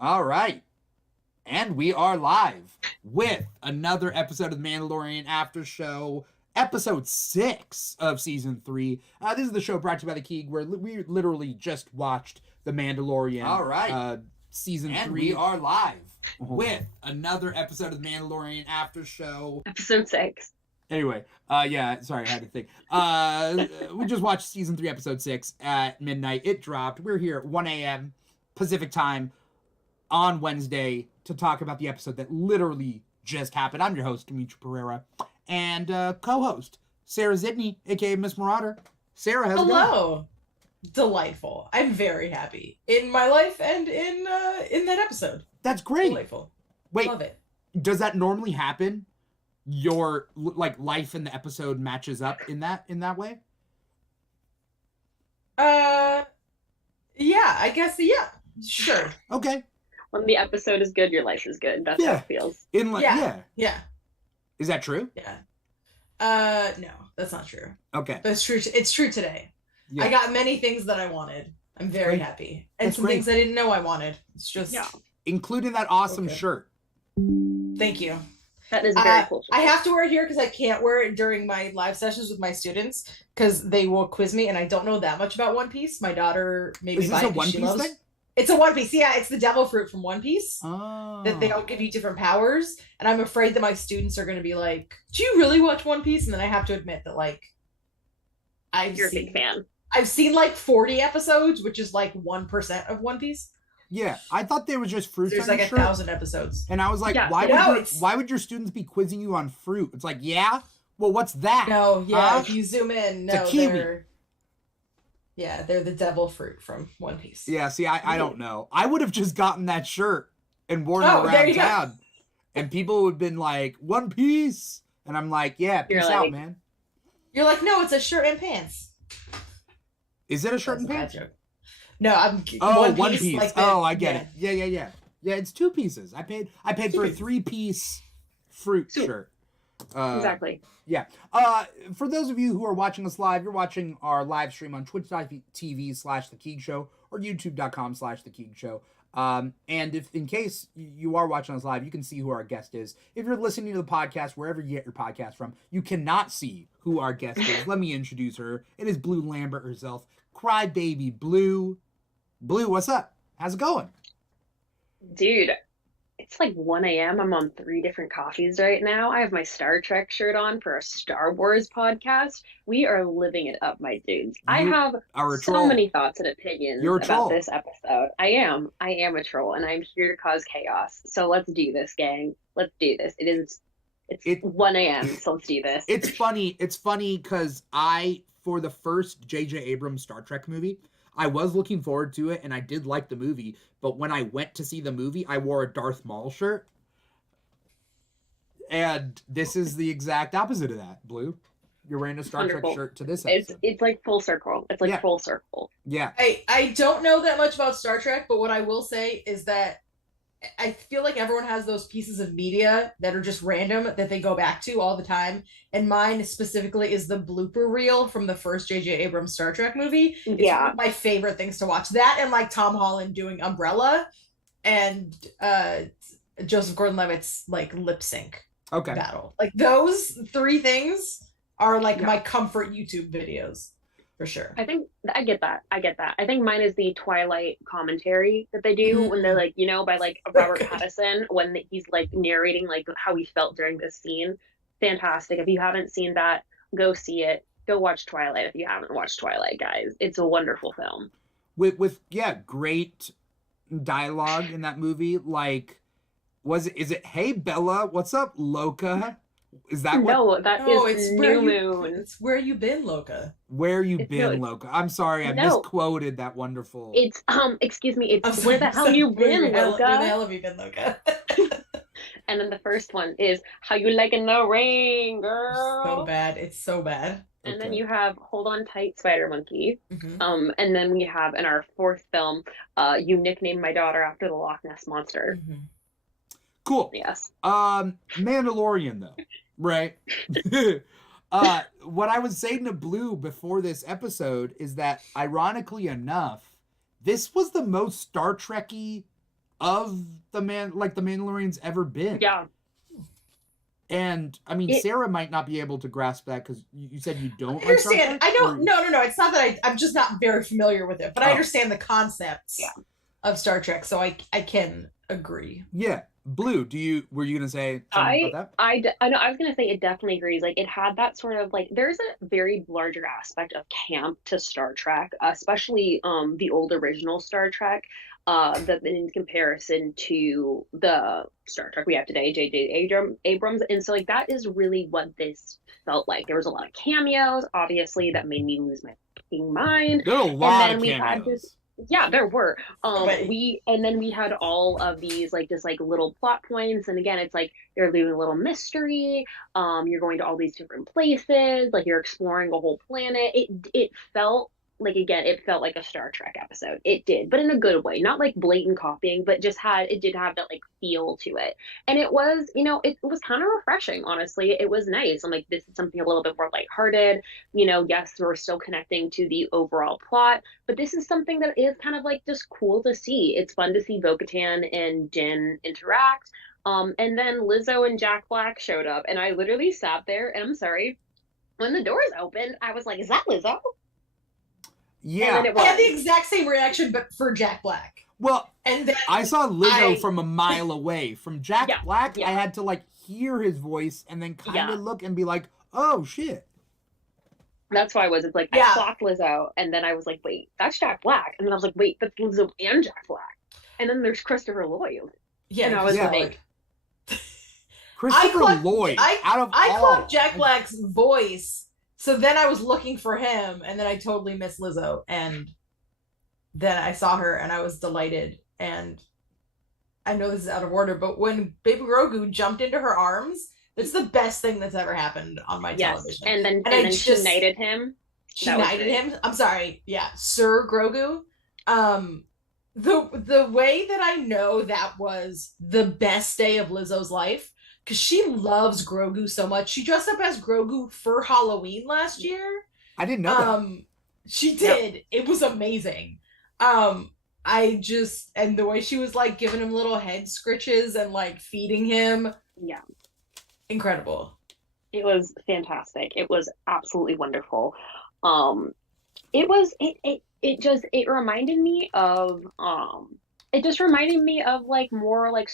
All right. And we are live with another episode of the Mandalorian Aftershow, episode 6 of season 3. This is the show brought to you by the Keeg, where we literally just watched the Mandalorian. All right. Season 3. And we are live with another episode of the Mandalorian Aftershow. Episode 6. Anyway, yeah, sorry, I had to think. We just watched season 3, episode 6 at midnight. It dropped. We're here at 1 a.m. Pacific time on Wednesday to talk about the episode that literally just happened. I'm your host, Dimithri Perera, and co-host, Sara Zitney, aka Miss Marauder. Sarah, how's it going? Hello. Delightful. I'm very happy in my life and in that episode. That's great. Delightful. Wait, love it. Does that normally happen? Your life in the episode matches up in that way? Yeah, I guess, yeah. Sure. Okay. When the episode is good, your life is good. That's how it feels. Yeah. Is that true? Yeah. No, that's not true. Okay. But it's true. It's true today. Yeah. I got many things that I wanted. I'm very happy. And some things I didn't know I wanted. It's just... Yeah. Including that awesome shirt. Thank you. That is very cool. I have to wear it here because I can't wear it during my live sessions with my students because they will quiz me and I don't know that much about One Piece. My daughter maybe Is this a One Piece thing? It's a One Piece. Yeah, it's the devil fruit from One Piece. Oh. That they all give you different powers. And I'm afraid that my students are going to be like, do you really watch One Piece? And then I have to admit that, like, You're a big fan. I've seen like 40 episodes, which is like 1% of One Piece. Yeah, I thought they were just fruit. There's like 1,000 episodes. And I was like, why would your students be quizzing you on fruit? It's like, yeah? Well, what's that? No, yeah, if you zoom in, no, it's a kiwi. They're the devil fruit from One Piece. Yeah, see, I don't know. I would have just gotten that shirt and worn it around town. And people would have been like, One Piece. And I'm like, yeah, peace out, man. You're like, no, it's a shirt and pants. Is it a shirt and pants? No, I'm One Piece. Like I get it. Yeah. Yeah, it's 2 pieces. I paid for a 3-piece fruit shirt. Exactly. Yeah. For those of you who are watching us live, you're watching our live stream on twitch.tv/The Keeg Show or youtube.com/The Keeg Show. And if in case you are watching us live, you can see who our guest is. If you're listening to the podcast, wherever you get your podcast from, you cannot see who our guest is. Let me introduce her. It is Blu Lambert herself. Crybaby Blu. Blu, what's up? How's it going? Dude, it's like 1 a.m. I'm on 3 different coffees right now. I have my Star Trek shirt on for a Star Wars podcast. We are living it up, my dudes. I have so many thoughts and opinions about this episode. I am a troll, and I'm here to cause chaos. So let's do this, gang. Let's do this. It's 1 a.m., so let's do this. It's funny because for the first J.J. Abrams Star Trek movie, I was looking forward to it, and I did like the movie, but when I went to see the movie, I wore a Darth Maul shirt. And this is the exact opposite of that, Blu. You're wearing a Star Trek shirt to this episode. It's like full circle. It's like full circle. Yeah. I don't know that much about Star Trek, but what I will say is that I feel like everyone has those pieces of media that are just random that they go back to all the time. And mine specifically is the blooper reel from the first J.J. Abrams Star Trek movie. It's one of my favorite things to watch. That and like Tom Holland doing Umbrella and Joseph Gordon-Levitt's like lip sync battle. Like those 3 things are like my comfort YouTube videos. For sure. I think I get that. I think mine is the Twilight commentary that they do when they're like, by like Robert Pattinson when he's like narrating like how he felt during this scene. Fantastic. If you haven't seen that, go see it. Go watch Twilight if you haven't watched Twilight, guys. It's a wonderful film. With great dialogue in that movie. Like, is it Hey Bella, what's up, Loca? Is that what? No, it's New Moon. It's Where You Been, Loca. Where You Been, Loca. I'm sorry, I misquoted that wonderful. It's excuse me, it's Where the Hell You Been, Loca? Where the hell have you been, Loca? And then the first one is How You Liking the Ring, girl. So bad. It's so bad. And then you have Hold On Tight, Spider Monkey. And then we have in our 4th film, You Nicknamed My Daughter After the Loch Ness Monster. Cool. Yes. Mandalorian though, right? What I was saying to Blu before this episode is that, ironically enough, this was the most Star Trek-y of the Mandalorians ever been. Yeah. And I mean, It, Sarah might not be able to grasp that because you said you don't I understand. like Star Trek, I don't. No. It's not that I'm just not very familiar with it, but I understand the concepts of Star Trek, so I can agree. Yeah, Blue. Were you gonna say something about that? I know. I was gonna say it definitely agrees. Like it had that sort of like there's a very larger aspect of camp to Star Trek, especially the old original Star Trek. That in comparison to the Star Trek we have today, J.J. Abrams, and so like that is really what this felt like. There was a lot of cameos, obviously, that made me lose my fucking mind. There were a lot of cameos. Yeah, there were. We had all of these like just like little plot points, and again, it's like they're leaving a little mystery. You're going to all these different places, like you're exploring a whole planet. It felt like again, it felt like a Star Trek episode. It did, but in a good way, not like blatant copying, but did have that like feel to it. And it was, it was kind of refreshing, honestly. It was nice. I'm like, this is something a little bit more lighthearted. Yes, we're still connecting to the overall plot, but this is something that is kind of like just cool to see. It's fun to see Bo-Katan and Din interact. And then Lizzo and Jack Black showed up, and I literally sat there, and I'm sorry, when the doors opened, I was like, is that Lizzo? Yeah, I had the exact same reaction, but for Jack Black. Well, and then I saw Lizzo from a mile away. From Jack Black, I had to like hear his voice and then kind of look and be like, "Oh shit." That's why it's like I clocked Lizzo, and then I was like, "Wait, that's Jack Black," and then I was like, "Wait, that's Lizzo and Jack Black," and then there's Christopher Lloyd. Yeah, and I was like, Christopher Lloyd. I clocked Jack Black's voice. So then I was looking for him, and then I totally missed Lizzo, and then I saw her, and I was delighted. And I know this is out of order, but when Baby Grogu jumped into her arms, it's the best thing that's ever happened on my television. And then she knighted him. She knighted him. I'm sorry, Sir Grogu. The way that I know that was the best day of Lizzo's life. Because she loves Grogu so much. She dressed up as Grogu for Halloween last year. I didn't know that. She did. Yep. It was amazing. And the way she was like giving him little head scritches and like feeding him. Yeah. Incredible. It was fantastic. It was absolutely wonderful. It reminded me of like more like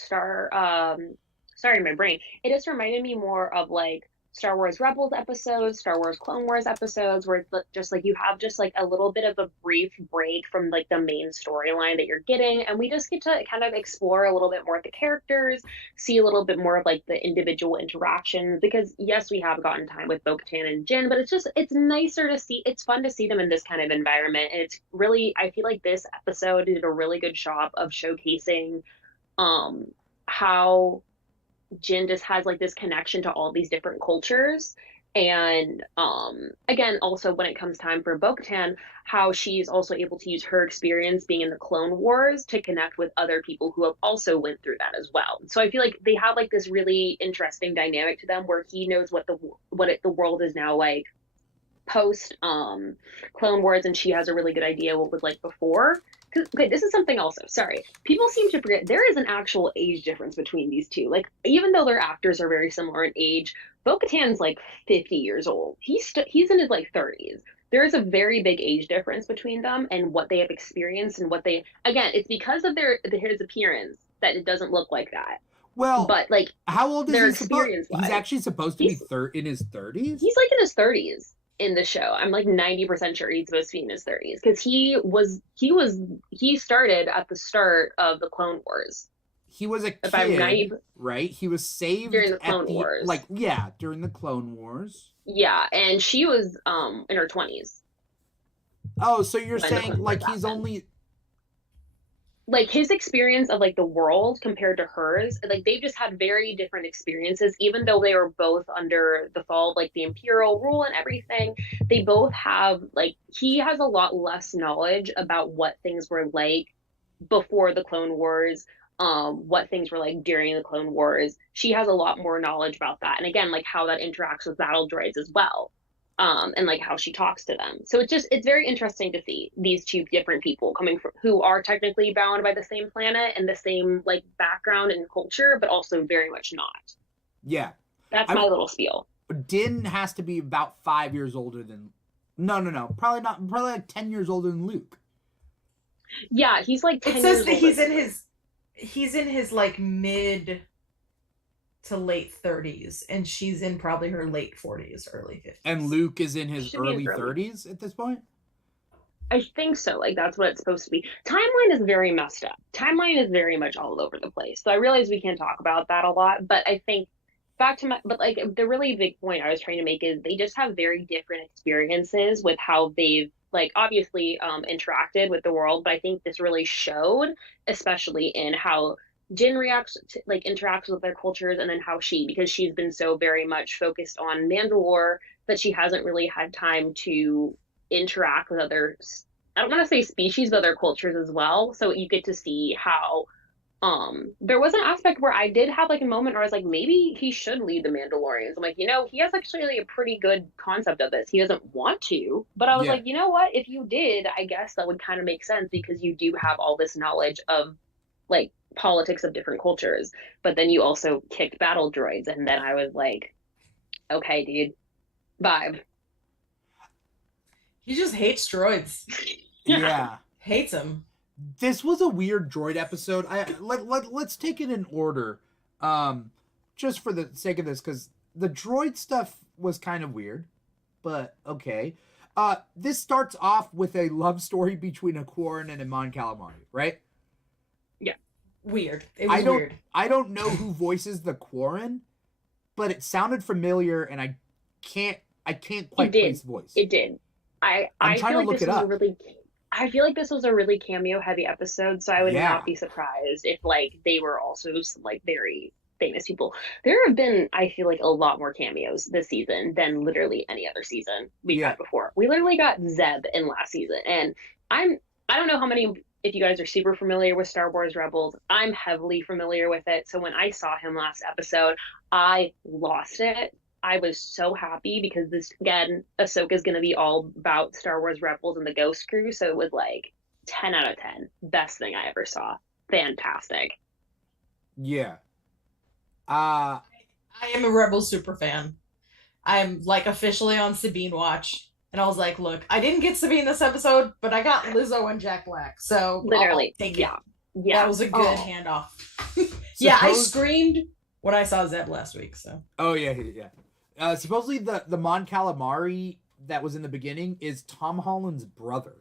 sorry, my brain. It just reminded me more of like Star Wars Rebels episodes, Star Wars Clone Wars episodes, where it's just like you have just like a little bit of a brief break from like the main storyline that you're getting, and we just get to kind of explore a little bit more of the characters, see a little bit more of like the individual interactions. Because yes, we have gotten time with Bo-Katan and Jin, but it's nicer to see. It's fun to see them in this kind of environment, and it's really, I feel like this episode did a really good job of showcasing how Jin just has like this connection to all these different cultures. And again, also when it comes time for Bo-Katan, how she's also able to use her experience being in the Clone Wars to connect with other people who have also went through that as well. So I feel like they have like this really interesting dynamic to them where he knows what the world is now like post Clone Wars, and she has a really good idea what was like before. Okay, this is something also. Sorry, people seem to forget there is an actual age difference between these two. Like, even though their actors are very similar in age, Bo-Katan's like 50 years old. He's in his like 30s. There is a very big age difference between them and what they have experienced and what they. Again, it's because of his appearance that it doesn't look like that. Well, but like, how old is he? He's actually supposed to be in his 30s. He's like in his 30s. In the show, I'm like 90% sure he's supposed to be in his 30s because he started at the start of the Clone Wars. He was a kid, right? He was saved during the Clone Wars. During the Clone Wars. Yeah, and she was in her 20s. Oh, so you're saying like he's only like his experience of like the world compared to hers, like they've just had very different experiences, even though they were both under the fall of like the Imperial rule and everything. They both have like, he has a lot less knowledge about what things were like before the Clone Wars, what things were like during the Clone Wars. She has a lot more knowledge about that, and again, like how that interacts with battle droids as well. and like how she talks to them. So it's very interesting to see these two different people coming from who are technically bound by the same planet and the same like background and culture, but also very much not. Yeah. That's my little spiel. Din has to be about 5 years older than. No. Probably not. Probably like 10 years older than Luke. Yeah, he's like 10 It says years that older. he's in his like mid to late 30s, and she's in probably her late 40s, early 50s. And Luke is in his Should be early his early. 30s at this point? I think so. Like that's what it's supposed to be. Timeline is very messed up. Timeline is very much all over the place. So I realize we can't talk about that a lot, but I think but like the really big point I was trying to make is they just have very different experiences with how they've like obviously interacted with the world, but I think this really showed, especially in how Jin reacts to, like interacts with their cultures, and then how because she's been so very much focused on Mandalore that she hasn't really had time to interact with other, I don't want to say species, but other cultures as well. So you get to see how there was an aspect where I did have like a moment where I was like, maybe he should lead the Mandalorians. I'm like, he has actually a pretty good concept of this. He doesn't want to, but I was like, you know what? If you did, I guess that would kind of make sense because you do have all this knowledge of like politics of different cultures, but then you also kicked battle droids, and then I was like, okay, dude, vibe. He just hates droids. Yeah. Hates them. This was a weird droid episode. Let's take it in order, just for the sake of this, because the droid stuff was kind of weird, but okay. This starts off with a love story between a Quarren and a Mon Calamari, right? Yeah, weird. It was weird. I don't know who voices the Quarren, but it sounded familiar, and I can't quite place the voice. It did. I'm trying to look it up. I feel like this was a really cameo heavy episode, so I would not be surprised if like they were also some like very famous people. There have been, I feel like, a lot more cameos this season than literally any other season we've had before. We literally got Zeb in last season, and I don't know how many, if you guys are super familiar with Star Wars Rebels. I'm heavily familiar with it, so when I saw him last episode, I lost it. I was so happy because this, again, Ahsoka is going to be all about Star Wars Rebels and the Ghost Crew. So it was like 10 out of 10. Best thing I ever saw. Fantastic. Yeah. I am a Rebels super fan. I'm like officially on Sabine watch. And I was like, look, I didn't get Sabine this episode, but I got Lizzo and Jack Black. So literally, take yeah. It. That was a good handoff. Yeah, I screamed when I saw Zeb last week. So. Oh, yeah. Supposedly the Mon Calamari that was in the beginning is Tom Holland's brother.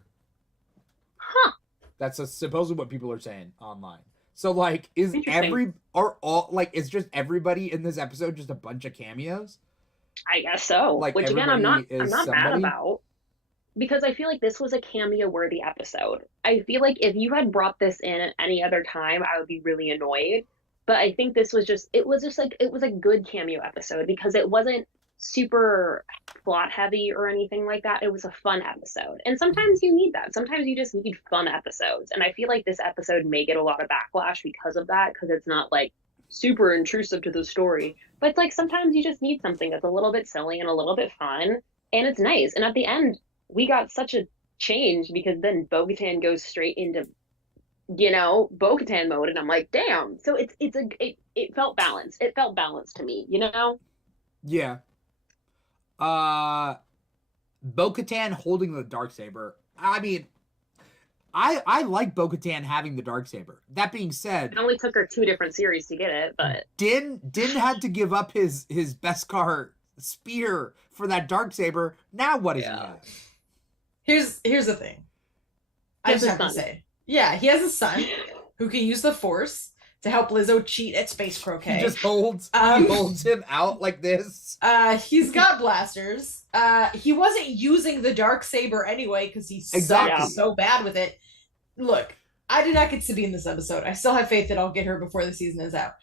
Huh. That's supposedly what people are saying online. So like, is just everybody in this episode just a bunch of cameos? I guess so. Like, which again, I'm not somebody? mad about, because I feel like this was a cameo worthy episode. I feel like if you had brought this in at any other time, I would be really annoyed. But I think this was it was a good cameo episode because it wasn't super plot heavy or anything like that. It was a fun episode. And sometimes you need that. Sometimes you just need fun episodes. And I feel like this episode may get a lot of backlash because of that, because it's not like super intrusive to the story. But it's like sometimes you just need something that's a little bit silly and a little bit fun. And it's nice. And at the end, we got such a change because then Bo-Katan goes straight into Bo-Katan mode, and I'm like, damn. So it felt balanced. It felt balanced to me, Yeah. Bo-Katan holding the Darksaber. I mean, I like Bo-Katan having the Darksaber. That being said, it only took her 2 different series to get it, but Din had to give up his Beskar spear for that Darksaber. Now what does he have? Here's the thing. I just have to say. Yeah, he has a son who can use the Force to help Lizzo cheat at space croquet. He just holds him out like this. He's got blasters. He wasn't using the Darksaber anyway because he sucked so bad with it. Look, I did not get Sabine this episode. I still have faith that I'll get her before the season is out.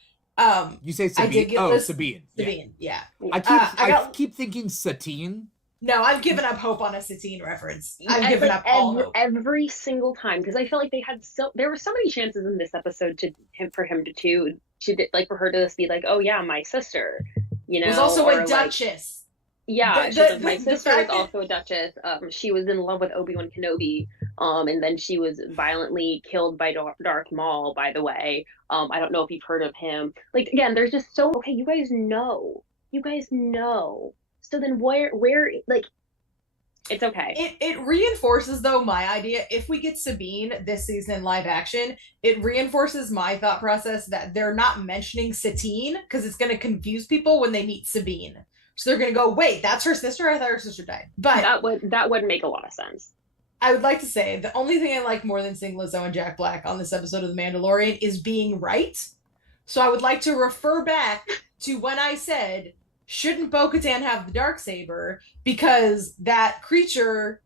You say Sabine? Sabine. Sabine, yeah. I keep thinking Satine. No, I've given up hope on a Satine reference. I've given up all hope. Every single time, because I felt like there were so many chances in this episode for her to just be like, oh yeah, my sister, It was also a duchess. Yeah, The she says my the sister was fact that also a Duchess. She was in love with Obi-Wan Kenobi. And then she was violently killed by Darth Maul, by the way. I don't know if you've heard of him. Like again, there's just so okay, you guys know. You guys know. So then where like it's okay. it reinforces though my idea. If we get Sabine this season in live action, it reinforces my thought process that they're not mentioning Satine because it's going to confuse people when they meet Sabine. So they're going to go, wait, that's her sister? I thought her sister died. But That would make a lot of sense. I would like to say the only thing I like more than seeing Lizzo and Jack Black on this episode of The Mandalorian is being right. So I would like to refer back to when I said, shouldn't Bo-Katan have the Darksaber? Because that creature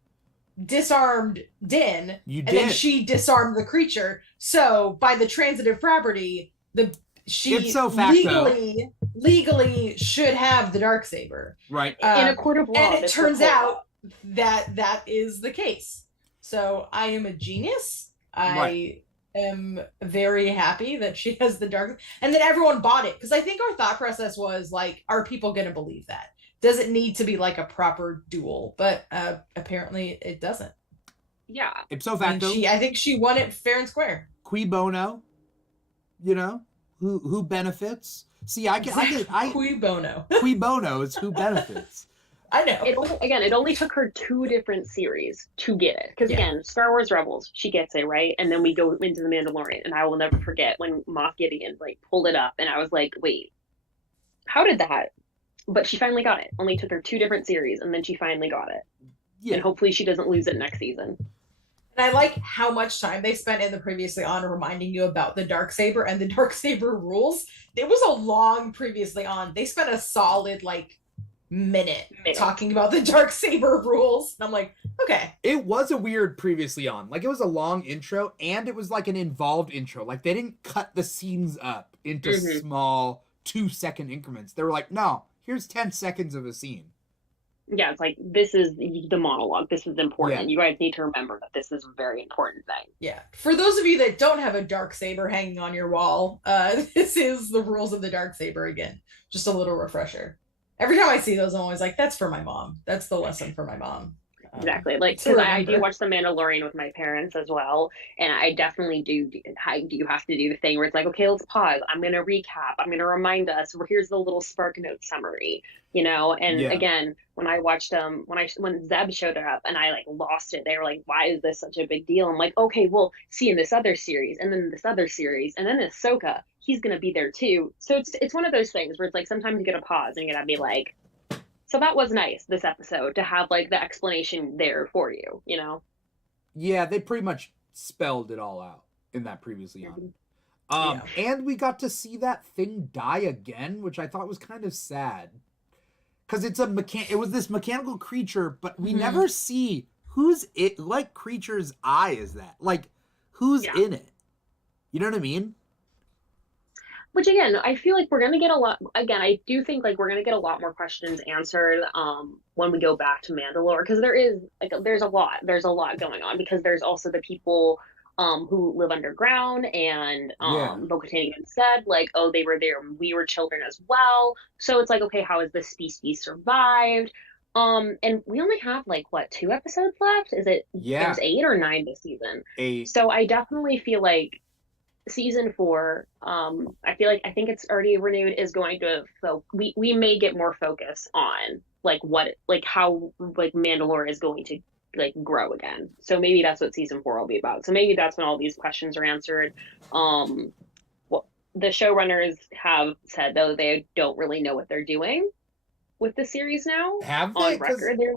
disarmed Din, and then she disarmed the creature. So by the transitive property, she legally should have the Darksaber. Right. In a court of law. And it turns out that is the case. So I am a genius. I am very happy that she has the dark and that everyone bought it. Because I think our thought process was like, are people going to believe that? Does it need to be like a proper duel? But apparently it doesn't. Yeah. Ipso facto. I think she won it fair and square. Qui bono. You know? Who benefits? See, I Qui bono. Qui bono is who benefits. I know. It only took her 2 different series to get it. Because again, Star Wars Rebels, she gets it, right? And then we go into The Mandalorian, and I will never forget when Moff Gideon like pulled it up, and I was like, wait, how did that? But she finally got it. Only took her 2 different series, and then she finally got it. Yeah. And hopefully she doesn't lose it next season. And I like how much time they spent in the Previously On reminding you about the Darksaber and the Darksaber rules. It was a long Previously On. They spent a solid minute talking about the Darksaber rules. And I'm like, okay. It was a weird Previously On. Like, it was a long intro, and it was like an involved intro. Like, they didn't cut the scenes up into small 2-second increments. They were like, no, here's 10 seconds of a scene. Yeah, it's like, this is the monologue. This is important. Yeah. You guys need to remember that this is a very important thing. Yeah. For those of you that don't have a Darksaber hanging on your wall, this is the rules of the Darksaber again. Just a little refresher. Every time I see those, I'm always like, that's for my mom. That's the lesson for my mom. Exactly. Like, because I do watch The Mandalorian with my parents as well. And I definitely do have to do the thing where it's like, okay, let's pause. I'm going to recap. I'm going to remind us. Here's the little Spark Note summary, And again, when I watched when Zeb showed up and I lost it, they were like, why is this such a big deal? I'm like, okay, well, see in this other series and then this other series and then Ahsoka, he's going to be there too. So it's one of those things where it's like, sometimes you got to pause and you got to be like, so that was nice this episode to have the explanation there for you, Yeah, they pretty much spelled it all out in that Previously On. And we got to see that thing die again, which I thought was kind of sad. Because it was this mechanical creature, but we never see who's it. Like, creature's eye is that? Like, who's in it? You know what I mean? Which again, I feel like we're gonna get a lot. Again, I do think we're gonna get a lot more questions answered when we go back to Mandalore, because there's a lot going on, because there's also the people who live underground, and Bo-Katan even said oh, they were there when we were children as well. So it's like, okay, how has this species survived? And we only have 2 episodes left? Is it? Yeah. There's 8 or 9 this season. 8. So I definitely feel like season 4, I think it's already renewed, is going to we may get more focus on how Mandalore is going to grow again. So maybe that's what season 4 will be about. So maybe that's when all these questions are answered. The showrunners have said though they don't really know what they're doing with the series now. Have they? On record, they're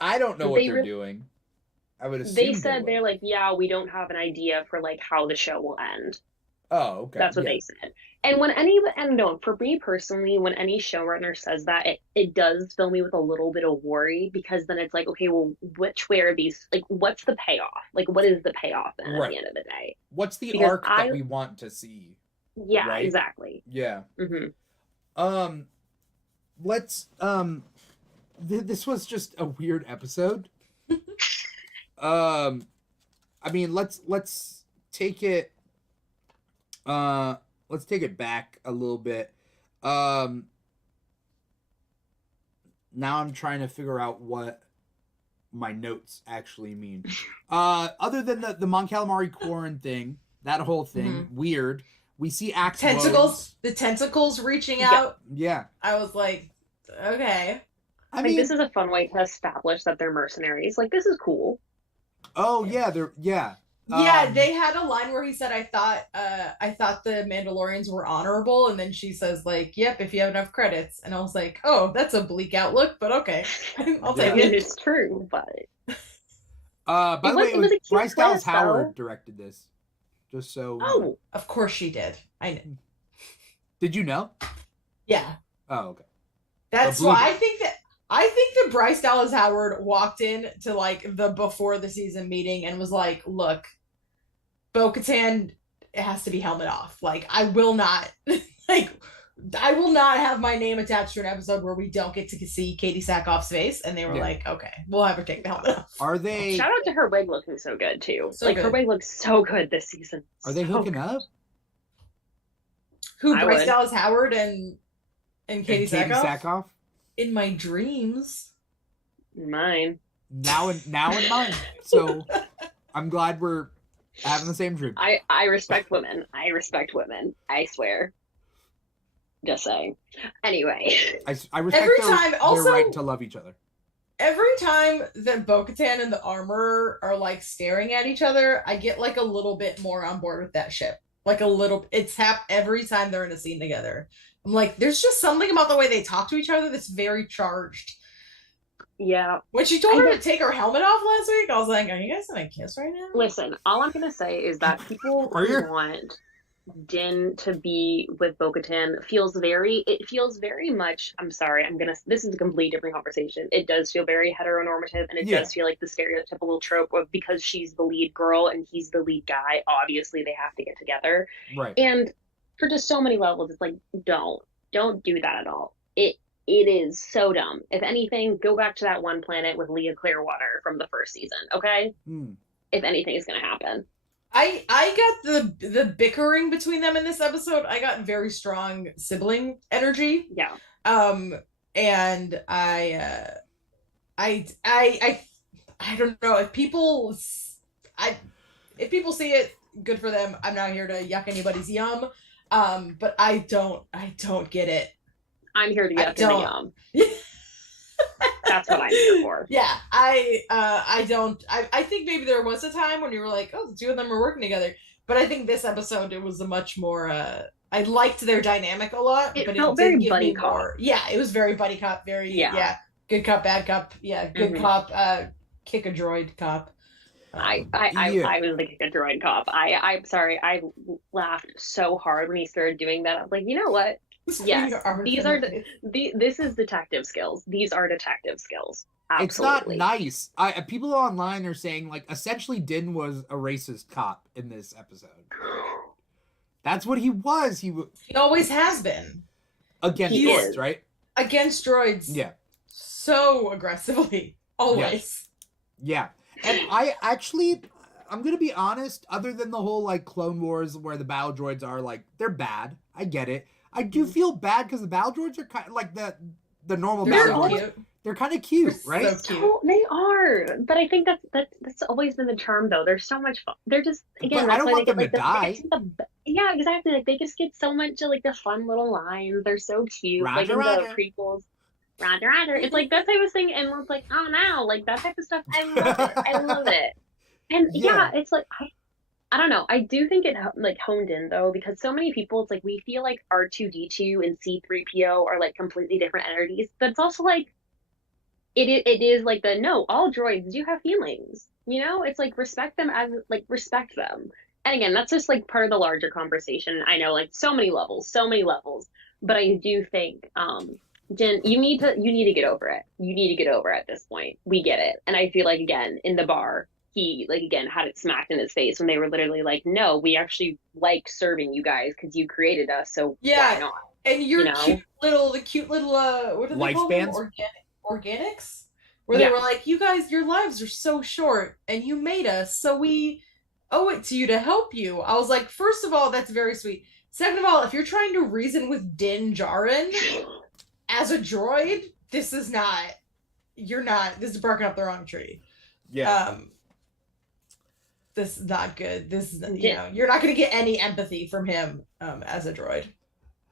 I don't know what they're doing. I would assume they said they're we don't have an idea for how the show will end. Oh, okay. That's what they said. And for me personally, when any showrunner says that, it does fill me with a little bit of worry, because then it's okay, well, which way are these? What's the payoff? What is the payoff then at the end of the day? What's the arc that we want to see? Yeah, right? Exactly. Yeah. Let's this was just a weird episode. Let's take it. Let's take it back a little bit. now I'm trying to figure out what my notes actually mean. Other than the Mon Calamari Quarren thing, that whole thing, weird. We see Axe tentacles, the tentacles reaching out. Yeah. I was like, okay. I mean, this is a fun way to establish that they're mercenaries. Like, this is cool. Oh yeah, yeah. They had a line where he said, I thought the Mandalorians were honorable, and then she says, like, yep, if you have enough credits. And I was like, oh, that's a bleak outlook, but okay. I'll take it. It's true, but by the way, it was Bryce Dallas Howard directed this. Just so Oh, of course she did. I know. Did you know? Yeah. Oh, okay. That's why I think that Bryce Dallas Howard walked in to like the before the season meeting and was like, look, Bo-Katan, it has to be helmet off. Like, I will not have my name attached to an episode where we don't get to see Katie Sackhoff's face. And they were like, okay, we'll have her take the helmet off. Are they? Shout out to her wig looking so good too. So good. Her wig looks so good this season. Are they hooking up? Who, Bryce Dallas Howard and Katie Sackhoff? In my dreams. Mine. Now in mine. So I'm glad we're having the same dream. I respect women. I respect women. I swear. Just saying. Anyway. I respect their right to love each other. Every time that Bo-Katan and the armor are like staring at each other, I get like a little bit more on board with that ship. Like a little, it's every time they're in a scene together. I'm like, there's just something about the way they talk to each other that's very charged. Yeah. When she told her to take her helmet off last week, I was like, are you guys gonna kiss right now? Listen, all I'm gonna say is that people who want Din to be with Bo-Katan feels very much, I'm sorry, this is a completely different conversation. It does feel very heteronormative, and it does feel like the stereotypical trope of because she's the lead girl and he's the lead guy, obviously they have to get together. Right. And for just so many levels, it's like, don't do that at all. It is so dumb. If anything, go back to that one planet with Leah Clearwater from the first season, okay? If anything is going to happen. I got the bickering between them in this episode. I got very strong sibling energy. Yeah. And I don't know if people see it, good for them. I'm not here to yuck anybody's yum. But I don't get it. I'm here to yuck the yum. That's what I'm here for. Yeah, I think maybe there was a time when you were like, oh, the two of them are working together. But I think this episode, it was a much more, I liked their dynamic a lot. It but felt it very buddy cop. More, yeah, it was very buddy cop, very, good cop, bad cop. Yeah, good cop, kick a droid cop. I was like a droid cop. I'm sorry, I laughed so hard when he started doing that. I was like, you know what? Yes, this is detective skills. These are detective skills. Absolutely. It's not nice. People online are saying like essentially Din was a racist cop in this episode. That's what he was. He always has been against droids, right? Against droids. Yeah. So aggressively, always. Yeah. And I'm gonna be honest. Other than the whole like Clone Wars where the battle droids are like they're bad, I get it. I do feel bad because the battle droids are kind of like the normal battle droids. Cute. They're kind of cute, right? So cute. Oh, they are, but I think that's always been the charm, though. They're so much fun. They're just again. But I don't want them to die. Yeah, exactly. Like they just get so much like the fun little lines. They're so cute. Roger, like in Roger. the prequels. Roger. It's like that type of thing, and it's like, oh no, like that type of stuff. I love it. I love it. And yeah it's like I don't know. I do think it like honed in though, because so many people, it's like we feel like R2-D2 and C-3PO are like completely different entities, but it's also like it is like all droids do have feelings. You know, it's like respect them. And again, that's just like part of the larger conversation. I know, like so many levels, but I do think Jen, you need to get over it. You need to get over it at this point. We get it, and I feel like again in the bar. He like again had it smacked in his face when they were literally like, no, we actually like serving you guys because you created us, so why not? And cute little what do they call them? Organics, where they were like, you guys, your lives are so short and you made us, so we owe it to you to help you. I was like, first of all, that's very sweet. Second of all, if you're trying to reason with Din Djarin as a droid, this is not. You're not. This is barking up the wrong tree. Yeah. This is not good. This is, you're not going to get any empathy from him as a droid.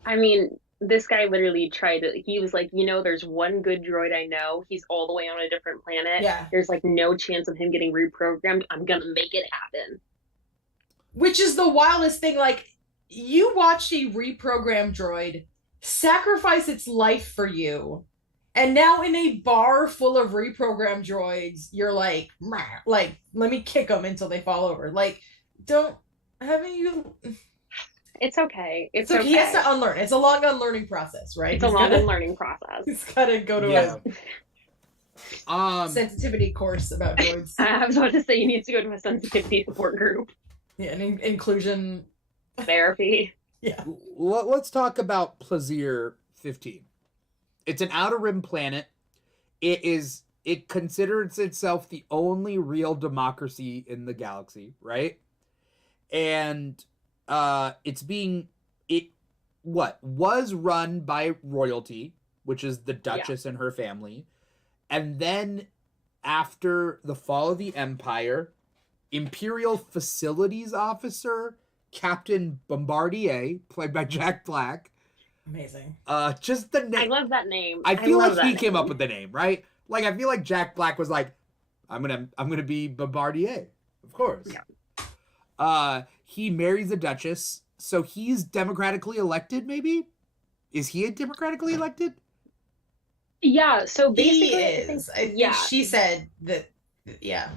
I mean, this guy literally tried to, he was like, there's one good droid I know. He's all the way on a different planet. Yeah. There's like no chance of him getting reprogrammed. I'm going to make it happen. Which is the wildest thing. Like, you watched a reprogrammed droid sacrifice its life for you. And now in a bar full of reprogrammed droids, you're like, let me kick them until they fall over. Like, haven't you... It's okay. It's so okay. He has to unlearn. It's a long unlearning process, right? It's a long unlearning process. He's got to go to a sensitivity course about droids. I was about to say, he needs to go to a sensitivity support group. Yeah, and inclusion therapy. Yeah. Let's talk about Plazir 15. It's an outer rim planet. It considers itself the only real democracy in the galaxy, right? And it was run by royalty, which is the Duchess and her family. And then after the fall of the Empire, Imperial Facilities Officer Captain Bombardier, played by Jack Black. Amazing. Just the name. I love that name. I feel like he came up with the name, right? Like, I feel like Jack Black was like, I'm gonna be Bombardier, of course. Yeah. He marries the Duchess, so he's democratically elected. Maybe is he democratically elected? Yeah. So basically, he is. I think she said that. Yeah.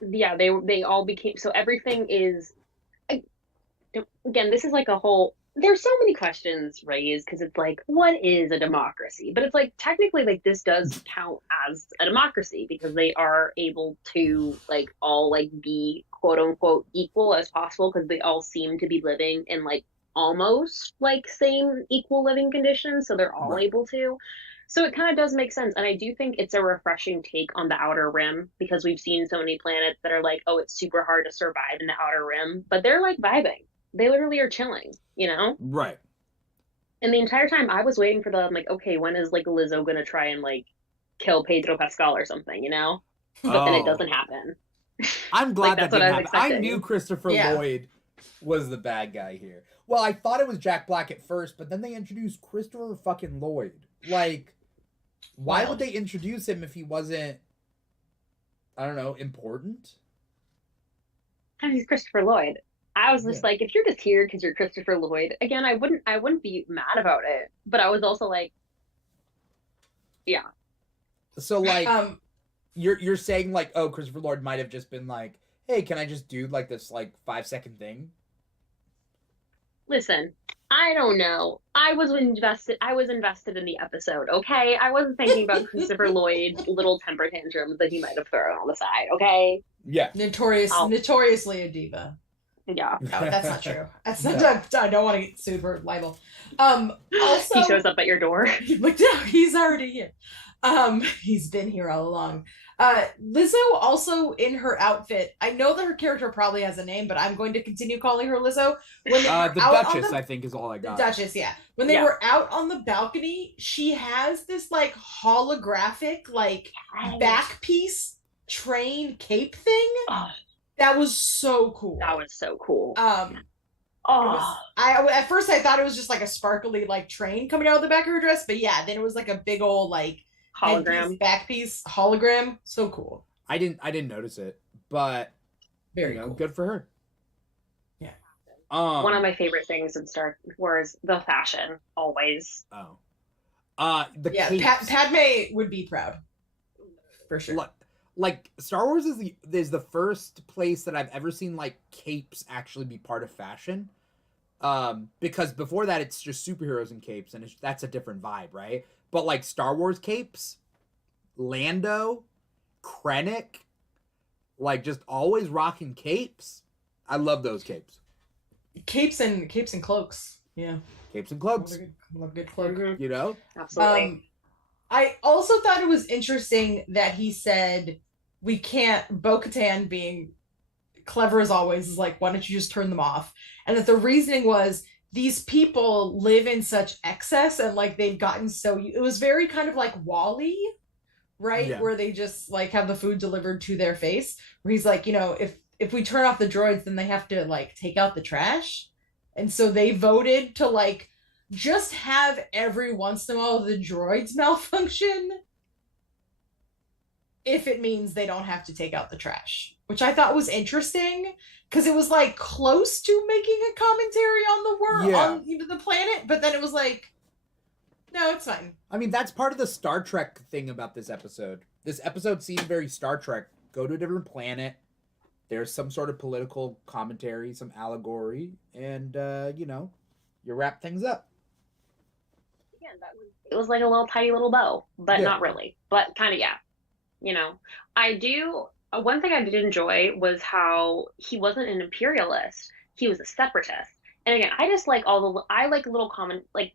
Yeah. They all became. So everything is. Again, this is like a whole. There's so many questions raised because it's like, what is a democracy? But it's like, technically, like, this does count as a democracy because they are able to like all like be quote unquote equal as possible because they all seem to be living in like almost like same equal living conditions, so they're all able to. So it kind of does make sense, and I do think it's a refreshing take on the Outer Rim because we've seen so many planets that are like, oh, it's super hard to survive in the Outer Rim, but they're like vibing. They literally are chilling, Right. And the entire time I was waiting for them, like, okay, when is like Lizzo gonna try and like kill Pedro Pascal or something, But then it doesn't happen. I'm glad like, that didn't happen. expecting. I knew Christopher Lloyd was the bad guy here. Well, I thought it was Jack Black at first, but then they introduced Christopher fucking Lloyd. Like, why would they introduce him if he wasn't, I don't know, important? And he's Christopher Lloyd. I was just like, if you're just here because you're Christopher Lloyd, again, I wouldn't be mad about it. But I was also like, yeah. So like, you're saying like, oh, Christopher Lloyd might have just been like, hey, can I just do like this like 5-second thing? Listen, I don't know. I was invested in the episode, okay? I wasn't thinking about Christopher Lloyd's little temper tantrums that he might have thrown on the side, okay? Yeah. Notoriously a diva. Yeah. No, that's not true. That's not, I don't want to get sued for libel. Also, he shows up at your door. Like, no, he's already here. He's been here all along. Lizzo also in her outfit. I know that her character probably has a name, but I'm going to continue calling her Lizzo. When the Duchess, I think, is all I got. The Duchess, yeah. When they were out on the balcony, she has this like holographic like back piece train cape thing. Oh. That was so cool. That was so cool. At first I thought it was just like a sparkly like train coming out of the back of her dress, but yeah, then it was like a big old like hologram back piece hologram. So cool. I didn't notice it, but very cool. Good for her. Yeah. One of my favorite things in Star Wars, the fashion, always. Padme would be proud for sure. Like Star Wars is the first place that I've ever seen like capes actually be part of fashion, because before that it's just superheroes and capes, and that's a different vibe, right? But like Star Wars capes, Lando, Krennic, like just always rocking capes. I love those capes. Capes and cloaks. Yeah. Capes and cloaks. Love a good cloak. Absolutely. I also thought it was interesting that he said we can't, Bo-Katan being clever as always is like, why don't you just turn them off? And that the reasoning was these people live in such excess and like they've gotten so it was very kind of like Wall-E, right? Yeah. Where they just like have the food delivered to their face. Where he's like, if we turn off the droids, then they have to like take out the trash. And so they voted to like just have every once in a while the droids malfunction if it means they don't have to take out the trash, which I thought was interesting because it was like close to making a commentary on the world, on the planet, but then it was like, no, it's fine. I mean, that's part of the Star Trek thing about this episode. This episode seemed very Star Trek. Go to a different planet. There's some sort of political commentary, some allegory, and you wrap things up. Yeah, it was like a little tiny little bow, but not really. But kind of, yeah. One thing I did enjoy was how he wasn't an imperialist. He was a separatist. And again, I just like I like little comments like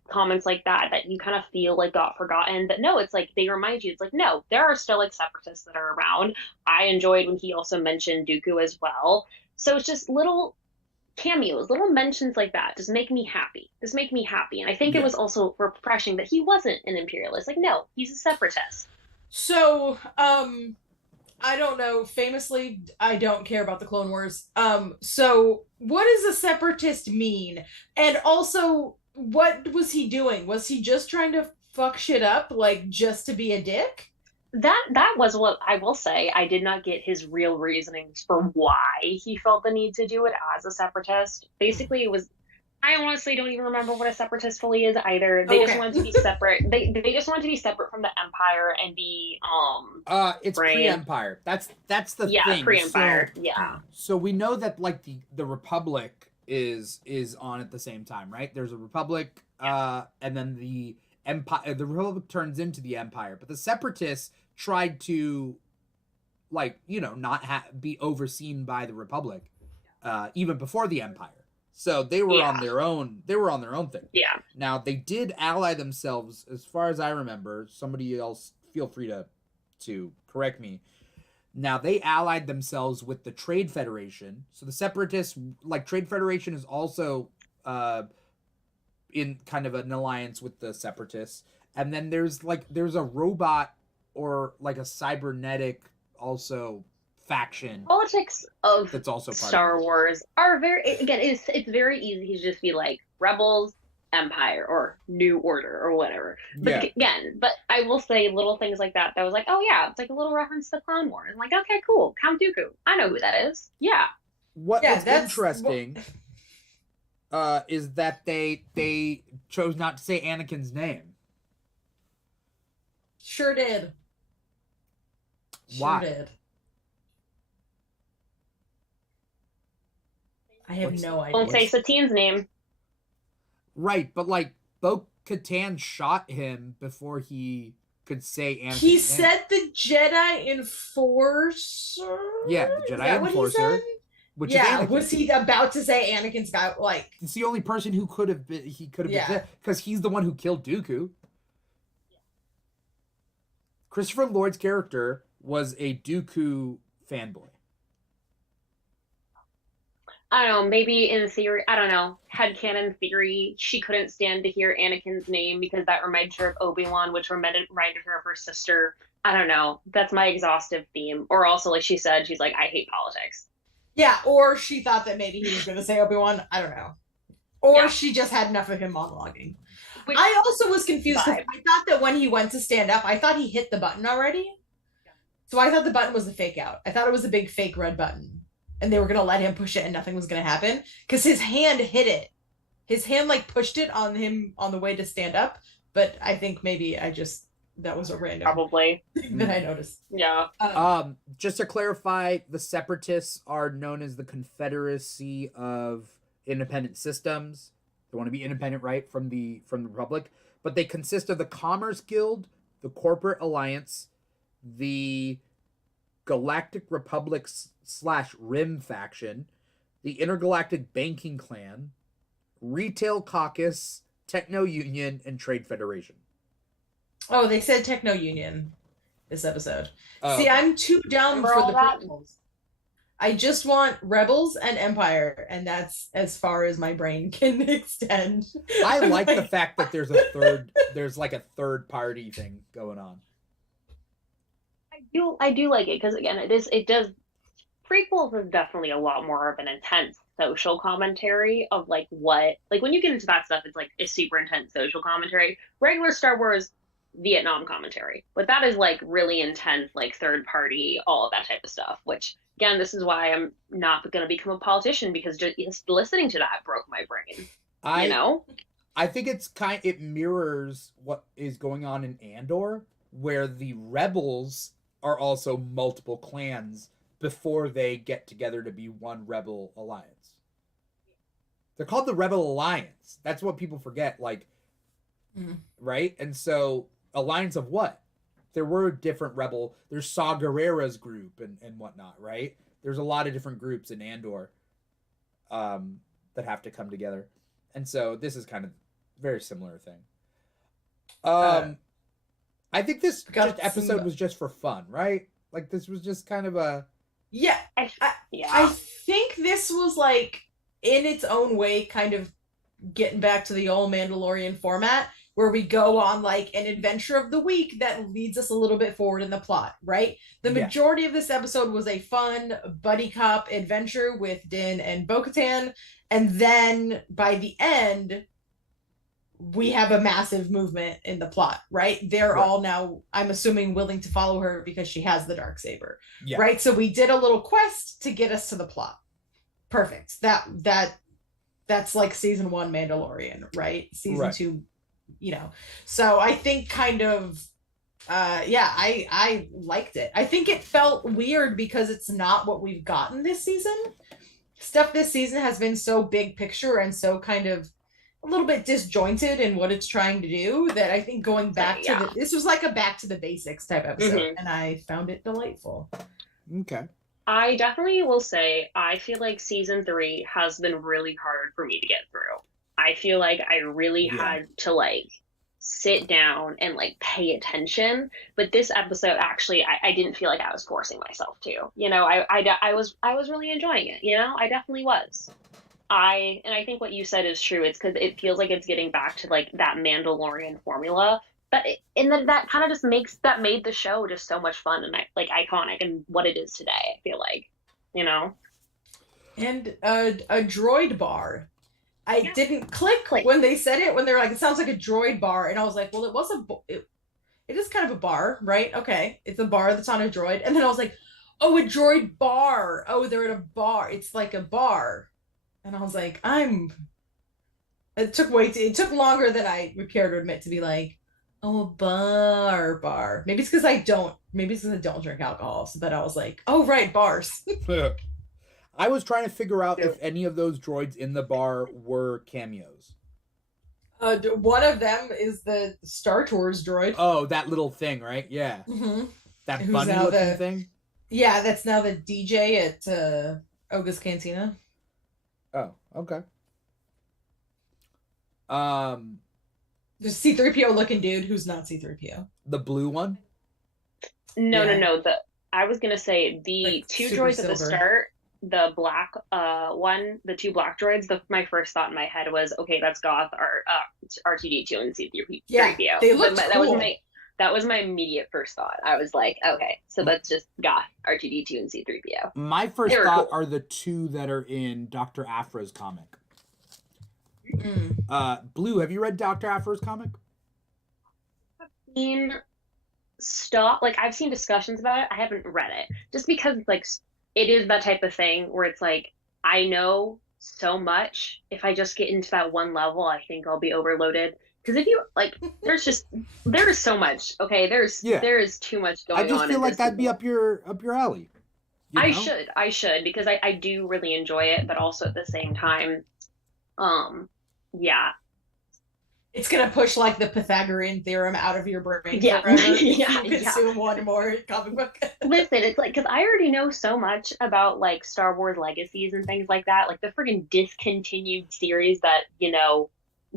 that you kind of feel like got forgotten. But no, it's like they remind you, it's like, no, there are still like separatists that are around. I enjoyed when he also mentioned Dooku as well. So it's just little cameos, little mentions like that just make me happy. And I think it was also refreshing that he wasn't an imperialist. Like, no, he's a separatist. So, I don't know. Famously, I don't care about the Clone Wars. So what does a separatist mean? And also, what was he doing? Was he just trying to fuck shit up, like, just to be a dick? That was what I will say. I did not get his real reasonings for why he felt the need to do it as a separatist. Basically, it was... I honestly don't even remember what a separatist fully is either. They just wanted to be separate. They just wanted to be separate from the Empire and be it's pre-Empire. That's the thing. Yeah, pre-Empire. So, yeah. So we know that like the Republic is on at the same time, right? There's a Republic, and then the Empire. The Republic turns into the Empire, but the Separatists tried to, like, not be overseen by the Republic, even before the Empire. So they were on their own. They were on their own thing. Yeah. Now they did ally themselves, as far as I remember. Somebody else, feel free to correct me. Now they allied themselves with the Trade Federation. So the Separatists, like Trade Federation, is also in kind of an alliance with the Separatists. And then there's a robot or like a cybernetic also faction. Politics of that's also part Star Wars are it's very easy to just be like Rebels, Empire, or New Order or whatever. But but I will say little things like that was like, oh yeah, it's like a little reference to Clone Wars. I'm like, okay, cool, Count Dooku. I know who that is. Yeah. What's interesting is that they chose not to say Anakin's name. Sure did. Why? Sure did. I have no idea. Don't say Satine's name. Right, but like Bo-Katan shot him before he could say Anakin's He name. said the Jedi Enforcer? Yeah, the Jedi Enforcer. Which is Anakin. Was he about to say Anakin's guy? Like, it's the only person who could have been. He could have been because he's the one who killed Dooku. Christopher Lloyd's character was a Dooku fanboy. I don't know, maybe in theory, I don't know, headcanon theory, she couldn't stand to hear Anakin's name because that reminded her of Obi-Wan, which reminded her of her sister. I don't know. That's my exhaustive theme. Or also, like she said, she's like, I hate politics. Yeah, or she thought that maybe he was going to say Obi-Wan. I don't know. Or she just had enough of him monologuing. I also was confused because I thought that when he went to stand up, I thought he hit the button already. So I thought the button was a fake out. I thought it was a big fake red button. And they were going to let him push it and nothing was going to happen. Because his hand hit it. His hand, like, pushed it on him on the way to stand up. But I think maybe that was a random Probably. thing that I noticed. Yeah. Just to clarify, the Separatists are known as the Confederacy of Independent Systems. They want to be independent, right, from the Republic. But they consist of the Commerce Guild, the Corporate Alliance, the Galactic Republic / Rim faction, the Intergalactic Banking Clan, Retail Caucus, Techno Union, and Trade Federation. Oh, they said Techno Union this episode. See, okay. I'm too dumb for the prequels. I just want Rebels and Empire, and that's as far as my brain can extend. I I'm like the fact that there's like a third party thing going on. I do like it because again, it does prequels is definitely a lot more of an intense social commentary of like what like when you get into that stuff, it's like a super intense social commentary. Regular Star Wars Vietnam commentary, but that is like really intense, like third party, all of that type of stuff. Which again, this is why I'm not going to become a politician because just listening to that broke my brain. You I know? I think it mirrors what is going on in Andor, where the rebels are also multiple clans before they get together to be one rebel alliance. They're called the Rebel Alliance. That's what people forget, like, right? And so, alliance of what? There were different there's Saw Gerrera's group and whatnot, right? There's a lot of different groups in Andor that have to come together. And so this is kind of very similar thing. I think this episode was just for fun, right? Like this was just kind of a yeah. I think this was like in its own way, kind of getting back to the old Mandalorian format, where we go on like an adventure of the week that leads us a little bit forward in the plot, right? The majority of this episode was a fun buddy cop adventure with Din and Bo-Katan, and then by the end we have a massive movement in the plot, right? They're all now, I'm assuming, willing to follow her because she has the Darksaber, right? So we did a little quest to get us to the plot. Perfect. That's like season 1 Mandalorian, right? Season 2, you know. So I think kind of, I liked it. I think it felt weird because it's not what we've gotten this season. Stuff this season has been so big picture and so kind of a little bit disjointed in what it's trying to do that I think going back to this was like a back to the basics type episode, and I found it delightful. Okay. I definitely will say I feel like season 3 has been really hard for me to get through. I feel like I really had to like sit down and like pay attention, but this episode actually I didn't feel like I was forcing myself to. You know, I was really enjoying it. You know, I definitely was. I think what you said is true. It's because it feels like it's getting back to like that Mandalorian formula. But and then that kind of just made the show just so much fun and like iconic and what it is today. I feel like, you know. And a droid bar. I didn't click when they said it, when they're like, it sounds like a droid bar, and I was like, well, it is kind of a bar, right? Okay, it's a bar that's on a droid, and then I was like, oh, a droid bar. Oh, they're at a bar. It's like a bar. And I was like, it took longer than I would care to admit to be like, oh, a bar. Maybe it's because I don't drink alcohol. So that I was like, oh, right, bars. I was trying to figure out if any of those droids in the bar were cameos. One of them is the Star Tours droid. Oh, that little thing, right? Yeah. Mm-hmm. That bunny looking thing? Yeah, that's now the DJ at Oga's Cantina. Oh, okay. There's C-3PO looking dude who's not C-3PO. The blue one? No. I was gonna say the like two droids at the start, the black one, the two black droids. My first thought in my head was, okay, that's Goth or R2D2 and C-3PO. Yeah, they looked cool. That was my immediate first thought. I was like, okay, so that's just Goth, R2D2, and C-3PO. My first thought are the two that are in Dr. Aphra's comic. Blue, have you read Dr. Aphra's comic? I've seen discussions about it. I haven't read it. Just because like it is that type of thing where it's like, I know so much. If I just get into that one level, I think I'll be overloaded. Because if you like, there is so much. Okay, there is too much going on. I just feel like that'd be up your alley. You know? I should because I do really enjoy it, but also at the same time, yeah. It's gonna push like the Pythagorean theorem out of your brain forever. You consume one more comic book. Listen, it's like because I already know so much about like Star Wars legacies and things like that, like the friggin' discontinued series that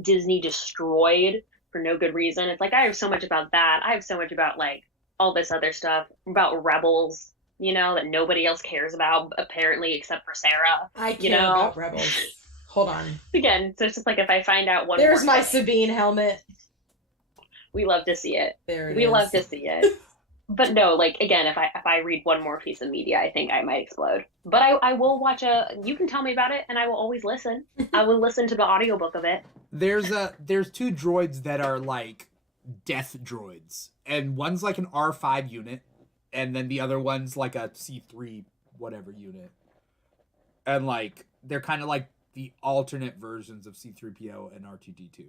Disney destroyed for no good reason. It's like I have so much about that. I have so much about like all this other stuff about Rebels. that nobody else cares about apparently except for Sarah. I care about Rebels. Hold on. Again, so it's just like if I find out one There's more my thing, Sabine helmet. we love to see it. There it We is. love to see it. But no, like again, if I read one more piece of media, I think I might explode. But I will watch you can tell me about it and I will always listen. I will listen to the audiobook of it. There's two droids that are like death droids, and one's like an R5 unit, and then the other one's like a C3 whatever unit. And like they're kind of like the alternate versions of C3PO and R2D2.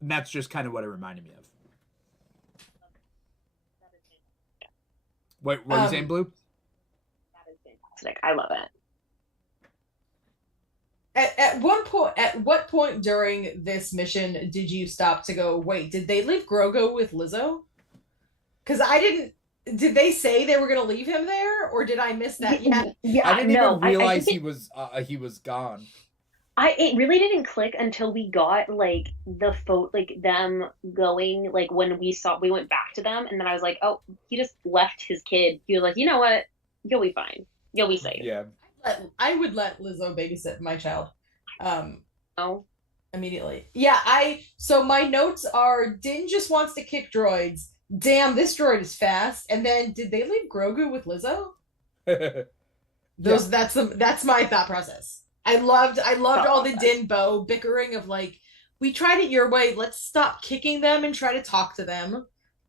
And that's just kind of what it reminded me of. What are you saying, Blue? That is fantastic. I love it. At what point during this mission did you stop to go, wait, did they leave Grogu with Lizzo? Because I didn't. Did they say they were going to leave him there, or did I miss that? Yeah, I didn't even realize he was gone. It really didn't click until we got like the photo, like them going, like when we went back to them, and then I was like, oh, he just left his kid. He was like, you know what? You'll be fine. You'll be safe. Yeah. I would let Lizzo babysit my child. Oh. Immediately. Yeah, so my notes are Din just wants to kick droids. Damn, this droid is fast. And then did they leave Grogu with Lizzo? That's my thought process. I loved all the Din Bo bickering of like, we tried it your way, let's stop kicking them and try to talk to them.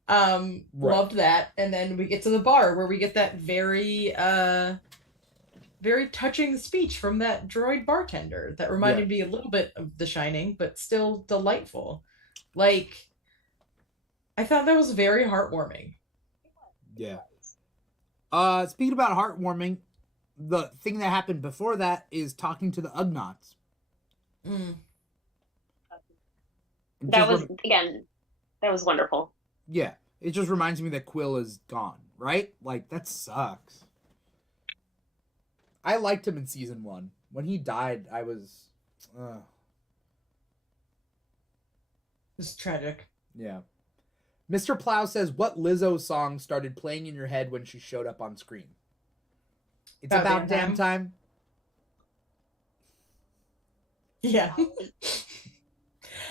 Right. Loved that. And then we get to the bar where we get that very very touching speech from that droid bartender that reminded me a little bit of The Shining, but still delightful. Like, I thought that was very heartwarming. Yeah. Speaking about heartwarming, the thing that happened before that is talking to the Ugnaughts. That was wonderful. Yeah. It just reminds me that Quill is gone, right? Like, that sucks. I liked him in season 1. When he died, I was... It's tragic. Yeah. Mr. Plow says, what Lizzo song started playing in your head when she showed up on screen? It's about damn time. Yeah.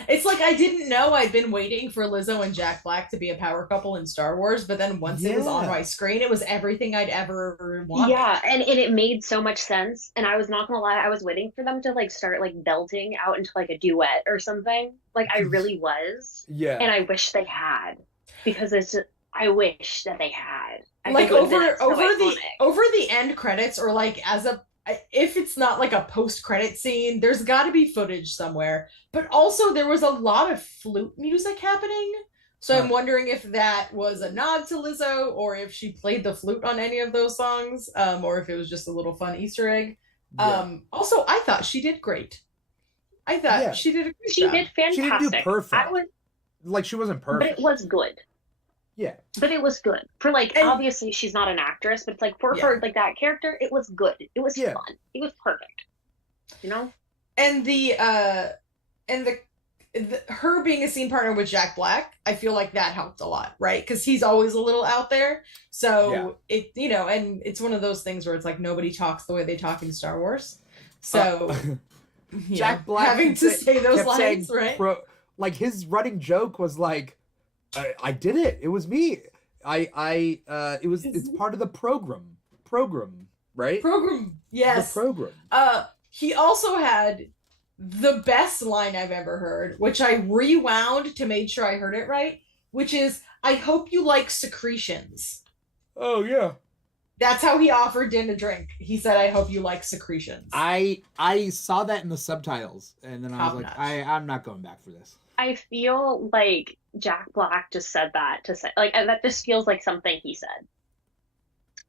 It's like I didn't know I'd been waiting for Lizzo and Jack Black to be a power couple in Star Wars, but then once it was on my screen, it was everything I'd ever wanted. Yeah, and it made so much sense. And I was not gonna lie, I was waiting for them to like start like belting out into like a duet or something. Like I really was. Yeah. And I wish they had, because I wish that they had. Like over the end credits, or like if it's not like a post-credit scene, there's got to be footage somewhere. But also there was a lot of flute music happening. So I'm wondering if that was a nod to Lizzo, or if she played the flute on any of those songs, or if it was just a little fun Easter egg. Yeah. Also, I thought she did great. I thought she did a great job. She did fantastic. She didn't do perfect. Like, she wasn't perfect. But it was good. Yeah. But it was good. For like, obviously she's not an actress, but it's like for her, like that character, it was good. It was fun. It was perfect. You know? And her being a scene partner with Jack Black, I feel like that helped a lot, right? Because he's always a little out there. So it, and it's one of those things where it's like nobody talks the way they talk in Star Wars. So Jack Black having to say those lines, right? Like his running joke was like, I did it. It was me. It's part of the program, right? Program. Yes. The program. He also had the best line I've ever heard, which I rewound to make sure I heard it right, which is, I hope you like secretions. Oh, yeah. That's how he offered Din a drink. He said, I hope you like secretions. I saw that in the subtitles, and then I was like, I'm not going back for this. I feel like Jack Black just said that to say, like, that just feels like something he said.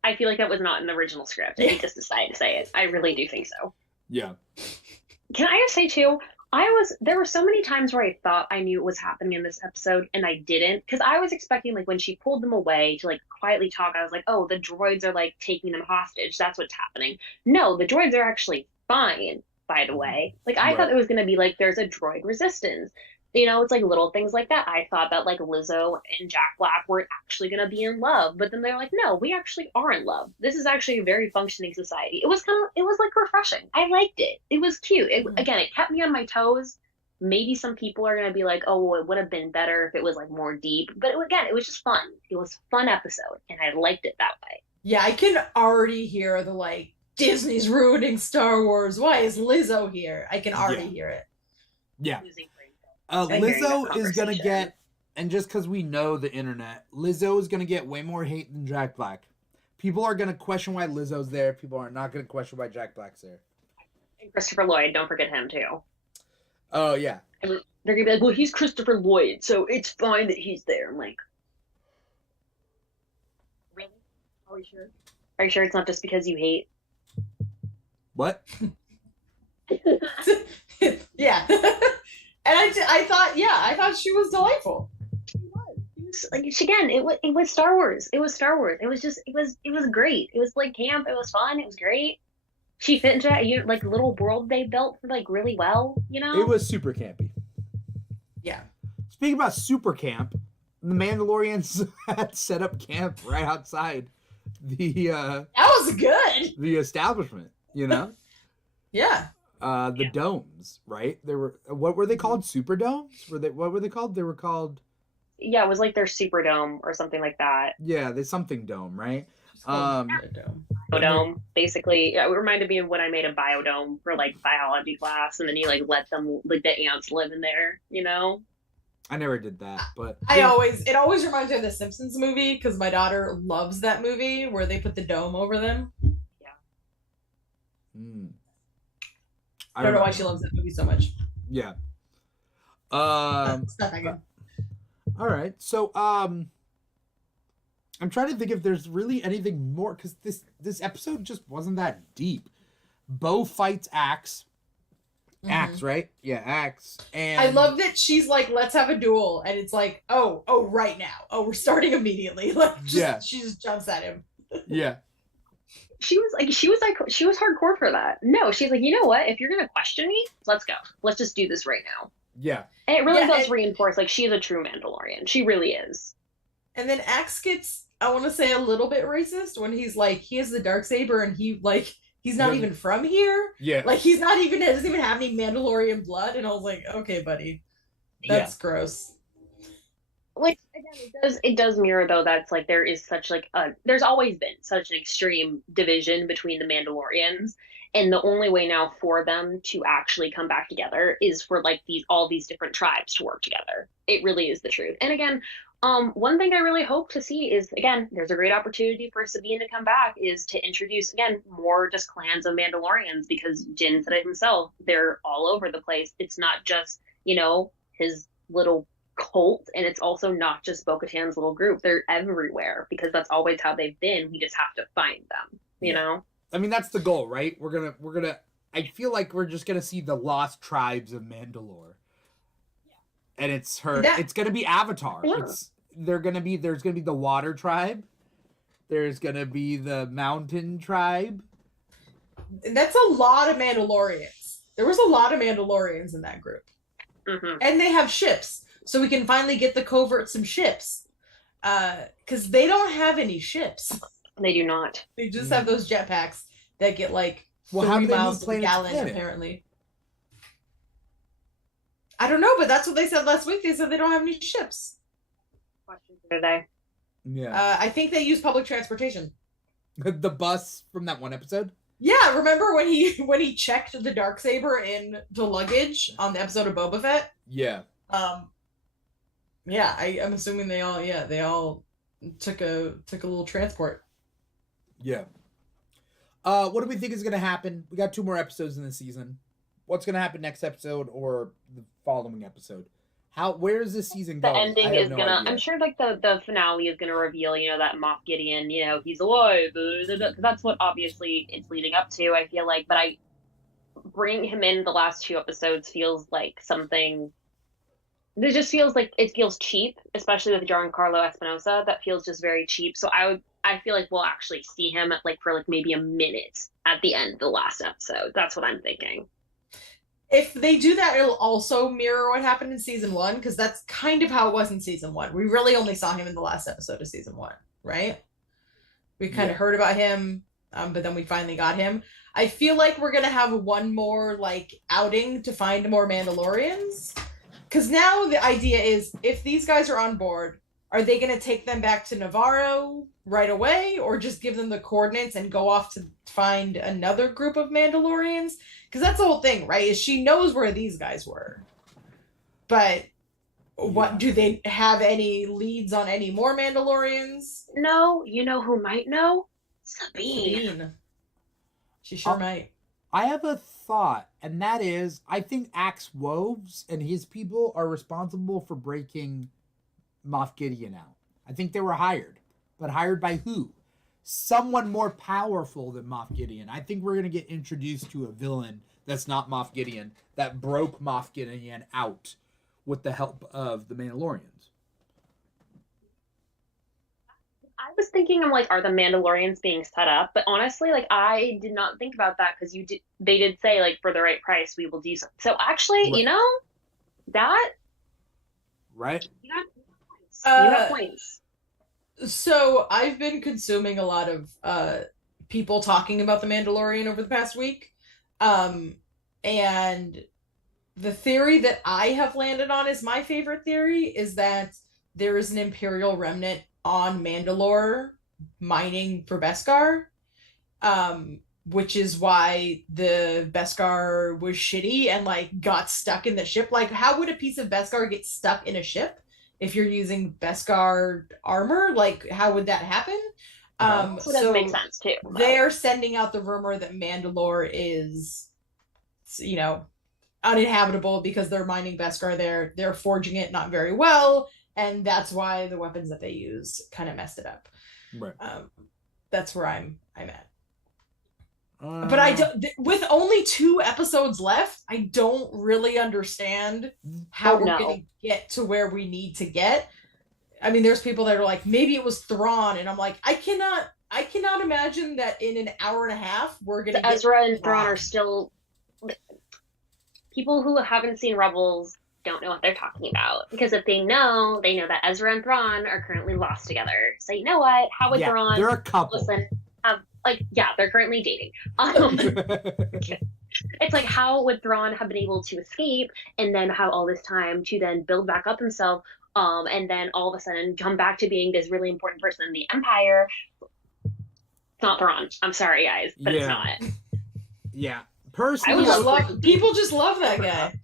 I feel like that was not in the original script, and he just decided to say it. I really do think so. Yeah. Can I just say too, there were so many times where I thought I knew what was happening in this episode, and I didn't, because I was expecting, like, when she pulled them away to, like, quietly talk, I was like, oh, the droids are, like, taking them hostage. That's what's happening. No, the droids are actually fine, by the way. Like, I thought it was going to be, like, there's a droid resistance. You know, it's like little things like that. I thought that like Lizzo and Jack Black were actually gonna be in love, but then they're like, no, we actually are in love. This is actually a very functioning society. It was like refreshing. I liked it. It was cute. Again, it kept me on my toes. Maybe some people are gonna be like, oh, well, it would have been better if it was like more deep. But again, it was just fun. It was a fun episode, and I liked it that way. Yeah, I can already hear the like Disney's ruining Star Wars. Why is Lizzo here? I can already hear it. Yeah. Losing brain Lizzo is gonna conversation. get, and just because we know the internet, Lizzo is gonna get way more hate than Jack Black. People are gonna question why Lizzo's there. People are not gonna question why Jack Black's there. And Christopher Lloyd, don't forget him too. Oh yeah. And they're gonna be like, well, he's Christopher Lloyd, so it's fine that he's there. I'm like, really? Are you sure? Are you sure it's not just because you hate? What? Yeah. And I thought she was delightful. Like again, it was Star Wars. It was Star Wars. It was great. It was like camp. It was fun. It was great. She fit into that like little world they built like really well. You know, It was super campy. Yeah. Speaking about super camp, the Mandalorians had set up camp right outside That was good. the establishment. You know, Yeah. the domes, right? They were, what were they called? Super domes? What were they called? They were called, yeah, it was like their Superdome or something like that. yeah, they something dome, right? Biodome, basically. Yeah, it reminded me of when I made a biodome for like biology class, and then you like let them like the ants live in there. You know. I never did that, but It always reminds me of the Simpsons movie because my daughter loves that movie where they put the dome over them. Mm. I don't know why she loves that movie so much. Yeah. It's not that good. All right. So I'm trying to think if there's really anything more, because this episode just wasn't that deep. Bo fights Axe. Axe, right? Yeah, Axe. And I love that she's like, let's have a duel, and it's like, oh, right now. Oh, we're starting immediately. Like, she just jumps at him. Yeah. She was hardcore for that. No, she's like, you know what? If you're gonna question me, let's go. Let's just do this right now. Yeah. And it really does reinforce like she is a true Mandalorian. She really is. And then Axe gets, I want to say, a little bit racist when he's like, he has the Darksaber and he's not even from here. Yeah. Like doesn't even have any Mandalorian blood. And I was like, okay, buddy, that's gross. Like again, it does mirror though that's like there is such like there's always been such an extreme division between the Mandalorians, and the only way now for them to actually come back together is for like all these different tribes to work together. It really is the truth. And again, one thing I really hope to see is, again, there's a great opportunity for Sabine to come back, is to introduce again more just clans of Mandalorians, because Jin said it himself, they're all over the place. It's not just, you know, his little cult, and it's also not just Bo-Katan's little group. They're everywhere because that's always how they've been. We just have to find them, you know? I mean, that's the goal, right? We're gonna I feel like we're just gonna see the lost tribes of Mandalore. And it's gonna be Avatar. Yeah. There's gonna be the water tribe. There's gonna be the mountain tribe. That's a lot of Mandalorians. There was a lot of Mandalorians in that group. Mm-hmm. And they have ships. So we can finally get the covert some ships. Because they don't have any ships. They do not. They just have those jetpacks that get like 3 how do they miles move to the gallon, planet? apparently. I don't know, but that's what they said last week. They said they don't have any ships. Are they? Yeah. I think they use public transportation. The bus from that one episode? Yeah, remember when he checked the Darksaber in the luggage on the episode of Boba Fett? Yeah. Yeah, I'm assuming they all took a little transport. Yeah. What do we think is gonna happen? We got 2 more episodes in the season. What's gonna happen next episode or the following episode? Where is this season going? The ending is gonna. I'm sure like the finale is gonna reveal, you know, that Moff Gideon, you know, he's alive. That's what obviously it's leading up to. I feel like, but bringing him in the last 2 episodes feels like something. It just feels like it feels cheap, especially with Giancarlo Espinosa. That feels just very cheap. So I feel like we'll actually see him for maybe a minute at the end of the last episode. That's what I'm thinking. if they do that, it'll also mirror what happened in season 1, because that's kind of how it was in season 1. We really only saw him in the last episode of season 1, right? We kind of heard about him, but then we finally got him. I feel like we're gonna have one more like outing to find more Mandalorians, because now the idea is, if these guys are on board, are they gonna take them back to Navarro right away, or just give them the coordinates and go off to find another group of Mandalorians? Because that's the whole thing, right? Is she knows where these guys were, but what do they have any leads on any more Mandalorians? No, you know who might know? Sabine. She sure might. I have a thought, and that is, I think Axe Woves and his people are responsible for breaking Moff Gideon out. I think they were hired, but hired by who? Someone more powerful than Moff Gideon. I think we're going to get introduced to a villain that's not Moff Gideon, that broke Moff Gideon out with the help of the Mandalorians. I was thinking, I'm like, are the Mandalorians being set up? But honestly, like, I did not think about that, because they did say, like, for the right price, we will do something. So actually, you know, that... Right? You have points. So I've been consuming a lot of people talking about the Mandalorian over the past week. And the theory that I have landed on is my favorite theory, is that there is an Imperial remnant on Mandalore mining for Beskar, which is why the Beskar was shitty and like got stuck in the ship. Like, how would a piece of Beskar get stuck in a ship if you're using Beskar armor? Like, how would that happen? So that makes sense too. They're sending out the rumor that Mandalore is, you know, uninhabitable because they're mining Beskar there. They're forging it not very well, and that's why the weapons that they use kind of messed it up. Right. That's where I'm at. But I don't. With only 2 episodes left, I don't really understand how we're going to get to where we need to get. I mean, there's people that are like, maybe it was Thrawn, and I'm like, I cannot imagine that in an hour and a half we're going to get Ezra and Thrawn are still. People who haven't seen Rebels don't know what they're talking about, because if they know that Ezra and Thrawn are currently lost together. So you know what? How would Thrawn? They're a couple. Listen, they're currently dating. It's like, how would Thrawn have been able to escape and then have all this time to then build back up himself, and then all of a sudden come back to being this really important person in the Empire? It's not Thrawn. I'm sorry, guys, but it's not. Yeah. Personally, people just love that guy.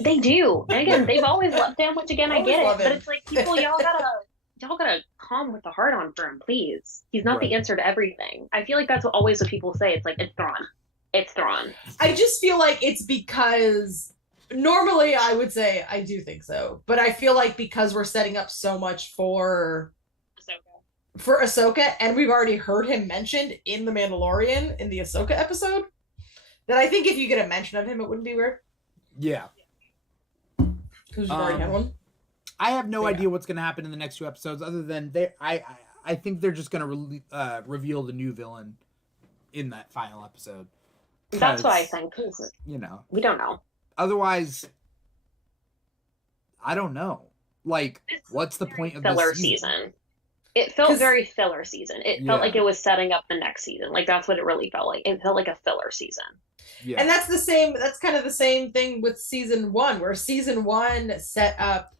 They do. And again, they've always loved him, which again, I get it. But it's like, people, y'all gotta calm with the heart on for him, please. He's not the answer to everything. I feel like that's always what people say. It's like, it's Thrawn. It's Thrawn. I just feel like it's because normally I would say I do think so, but I feel like because we're setting up so much for Ahsoka, and we've already heard him mentioned in The Mandalorian in the Ahsoka episode, that I think if you get a mention of him, it wouldn't be weird. Yeah. Because we've already had one. I have no idea what's going to happen in the next 2 episodes, other than I think they're just going to reveal the new villain in that final episode. That's what I think. You know, we don't know. Otherwise, I don't know. Like, what's the point of filler this season? It felt very filler season. It felt like it was setting up the next season. Like, that's what it really felt like. It felt like a filler season. Yeah. And that's kind of the same thing with season 1, where season 1 set up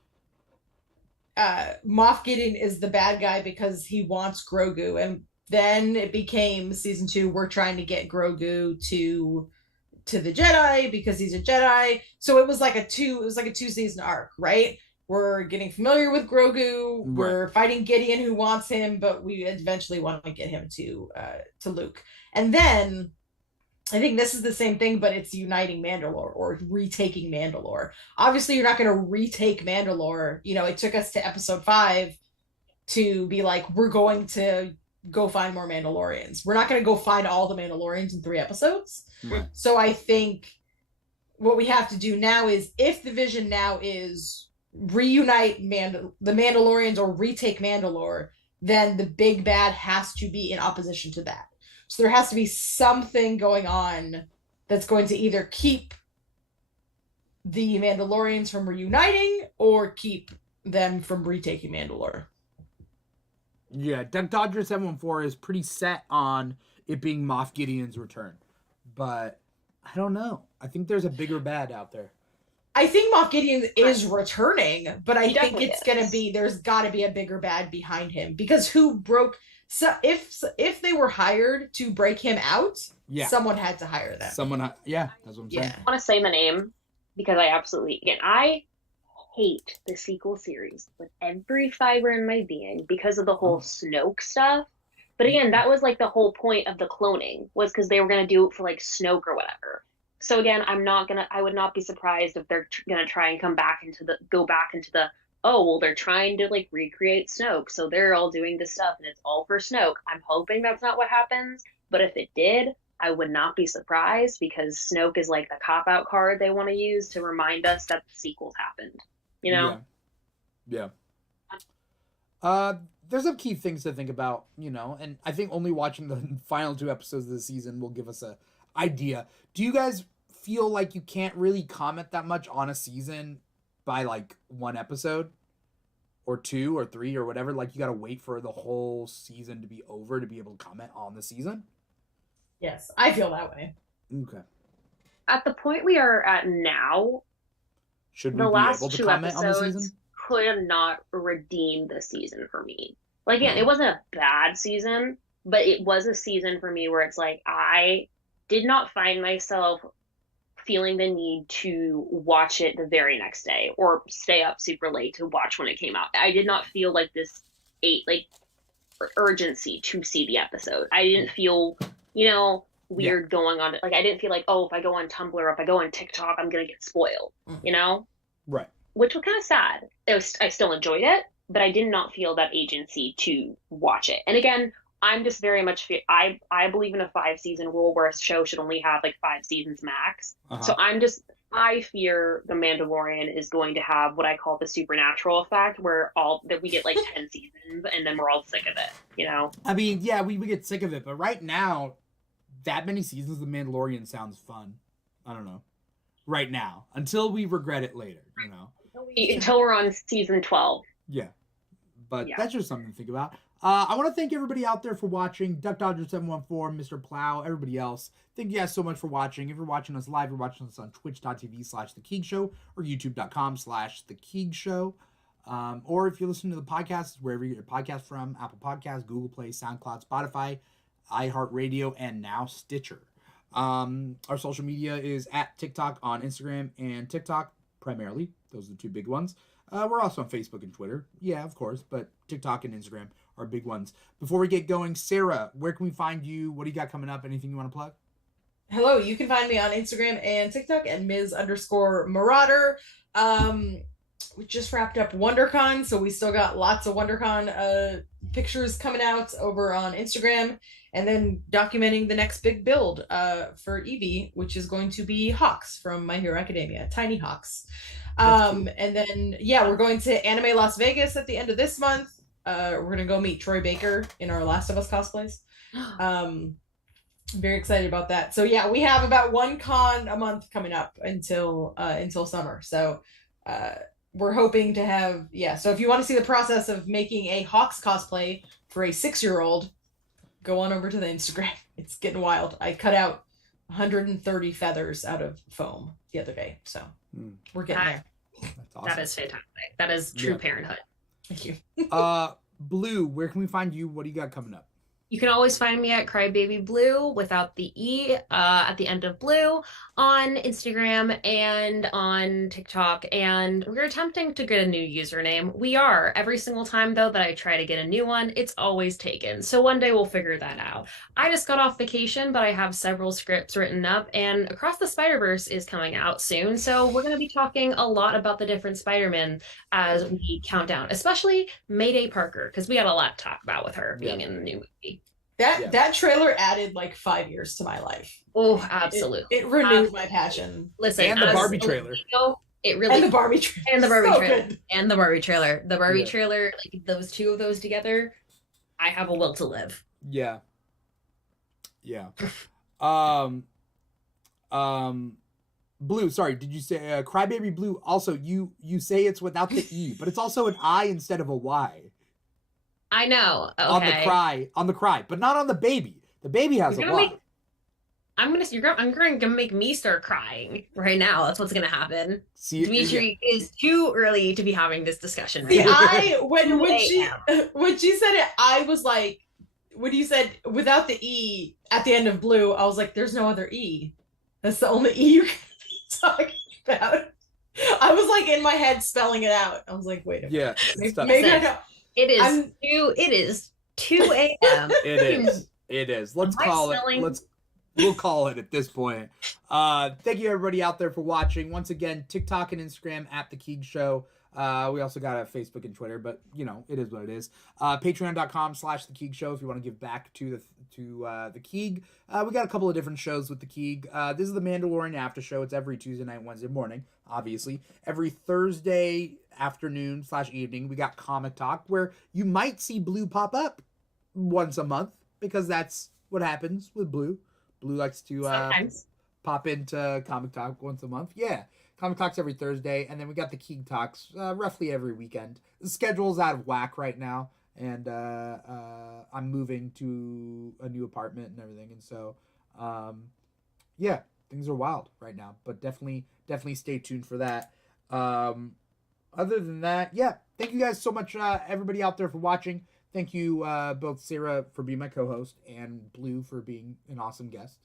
Moff Gideon is the bad guy because he wants Grogu, and then it became season 2, we're trying to get Grogu to the Jedi because he's a Jedi. So it was like a 2 season arc, right? We're getting familiar with Grogu. Right. We're fighting Gideon, who wants him, but we eventually want to get him to Luke. And then I think this is the same thing, but it's uniting Mandalore or retaking Mandalore. Obviously, you're not going to retake Mandalore. You know, it took us to episode 5 to be like, we're going to go find more Mandalorians. We're not going to go find all the Mandalorians in 3 episodes. Right. So I think what we have to do now is, if the vision now is reunite the Mandalorians or retake Mandalore, then the big bad has to be in opposition to that. So there has to be something going on that's going to either keep the Mandalorians from reuniting or keep them from retaking Mandalore. Yeah, Duck Dodger 714 is pretty set on it being Moff Gideon's return. But I don't know. I think there's a bigger bad out there. I think Moff Gideon is returning, but I think it's Definitely gonna is. be there's gotta be a bigger bad behind him. Because who broke if they were hired to break him out, Yeah. someone had to hire them. Yeah, that's what I'm saying. Yeah. I want to say the name because I hate the sequel series with every fiber in my being because of the whole Snoke stuff. But again, that was like the whole point of the cloning was because they were gonna do it for like Snoke or whatever. So again, I would not be surprised if they're gonna try and go back into the, oh, well, they're trying to like recreate Snoke, so they're all doing this stuff and it's all for Snoke. I'm hoping that's not what happens, but if it did, I would not be surprised because Snoke is like the cop-out card they want to use to remind us that the sequels happened. You know? Yeah. There's some key things to think about, and I think only watching the final 2 episodes of the season will give us a idea. Do you guys feel like you can't really comment that much on a season by like 1 episode or 2 or 3 or whatever? Like you got to wait for the whole season to be over to be able to comment on the season? Yes, I feel that way. Okay. At the point we are at now, Should we the be last able to 2 comment on the season? episodes could not redeem the season for me. Like, again, it wasn't a bad season, but it was a season for me where it's like I did not find myself feeling the need to watch it the very next day or stay up super late to watch when it came out. I did not feel like this urgency to see the episode. I didn't feel, weird going on. Like, I didn't feel like, oh, if I go on Tumblr or if I go on TikTok, I'm going to get spoiled, Right. Which was kind of sad. I still enjoyed it, but I did not feel that agency to watch it. And again, I'm just very much, I believe in a 5-season rule where a show should only have like 5 seasons max. Uh-huh. So I fear The Mandalorian is going to have what I call the supernatural effect, where that we get like 10 seasons and then we're all sick of it, I mean, yeah, we get sick of it, but right now, that many seasons of The Mandalorian sounds fun. I don't know. Right now. Until we regret it later, Until we're on season 12. Yeah. But that's just something to think about. I want to thank everybody out there for watching. Duck Dodger 714, Mr. Plow, everybody else. Thank you guys so much for watching. If you're watching us live, you're watching us on twitch.tv/The Keeg Show or youtube.com/The Keeg Show. Or if you're listening to the podcast, wherever you get your podcast from, Apple Podcasts, Google Play, SoundCloud, Spotify, iHeartRadio, and now Stitcher. Our social media is at TikTok on Instagram and TikTok primarily. Those are the 2 big ones. We're also on Facebook and Twitter. Yeah, of course, but TikTok and Instagram are big ones. Before we get going, Sarah, where can we find you? What do you got coming up? Anything you want to plug? Hello, you can find me on Instagram and TikTok at Ms_Marauder. We just wrapped up WonderCon, so we still got lots of WonderCon pictures coming out over on Instagram, and then documenting the next big build for Eevee, which is going to be Hawks from My Hero Academia, Tiny Hawks. Cool. And then, we're going to Anime Las Vegas at the end of this month. We're going to go meet Troy Baker in our Last of Us cosplays. I'm very excited about that. So we have about 1 con a month coming up until summer. So we're hoping to have, so if you want to see the process of making a Hawks cosplay for a 6-year-old, go on over to the Instagram. It's getting wild. I cut out 130 feathers out of foam the other day. So we're getting there. That's awesome. That is fantastic. That is true parenthood. Thank you. Blue, where can we find you? What do you got coming up? You can always find me at Crybaby Blue without the E at the end of Blue on Instagram and on TikTok. And we're attempting to get a new username. We are. Every single time, though, that I try to get a new one, it's always taken. So one day we'll figure that out. I just got off vacation, but I have several scripts written up. And Across the Spider-Verse is coming out soon. So we're going to be talking a lot about the different Spider-Men as we count down, especially Mayday Parker, because we got a lot to talk about with her being in the new movie. That trailer added like 5 years to my life. Oh, absolutely. It renewed my passion. Listen, and the Barbie trailer. It really and the Barbie trailer. And the Barbie so trailer. Good. And the Barbie trailer. The Barbie trailer, like those 2 of those together, I have a will to live. Blue, sorry, did you say Crybaby Blue? Also, you say it's without the E, but it's also an I instead of a Y. I know. Okay. On the cry, but not on the baby. The baby has a Y. I'm gonna make me start crying right now. That's what's gonna happen. See, Dimithri, it is too early to be having this discussion right See, now. when she said it, I was like, when you said without the E at the end of Blue, I was like, there's no other E. That's the only E you can talk about. I was like in my head spelling it out. I was like, wait a minute. Yeah. Maybe I don't. It is 2 a.m. It is. We'll call it at this point. Thank you everybody out there for watching. Once again, TikTok and Instagram at The Keeg Show. We also got a Facebook and Twitter, but you know, it is what it is. Patreon.com/The Keeg Show if you want to give back to the Keeg. We got a couple of different shows with the Keeg. This is the Mandalorian Aftershow. It's every Tuesday night, Wednesday morning, obviously. Every Thursday afternoon/evening, we got Comic Talk, where you might see Blue pop up once a month, because that's what happens with Blue. Blue likes to pop into Comic Talk once a month. Yeah. Comic Talks every Thursday, and then we got the Keeg Talks roughly every weekend. The schedule's out of whack right now, and I'm moving to a new apartment and everything, and so yeah, things are wild right now. But definitely stay tuned for that. Other than that, yeah, thank you guys so much, everybody out there, for watching. Thank you both Sara for being my co-host and Blue for being an awesome guest.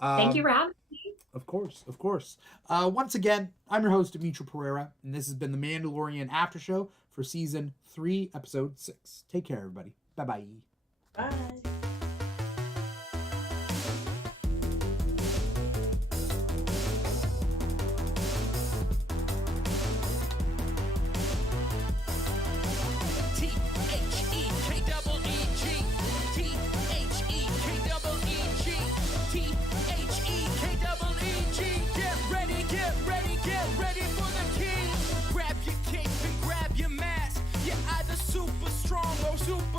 Thank you for having me. Of course. Once again, I'm your host, Dimithri Perera, and this has been the Mandalorian Aftershow for Season 3, Episode 6. Take care, everybody. Bye-bye. Bye. Super strong or super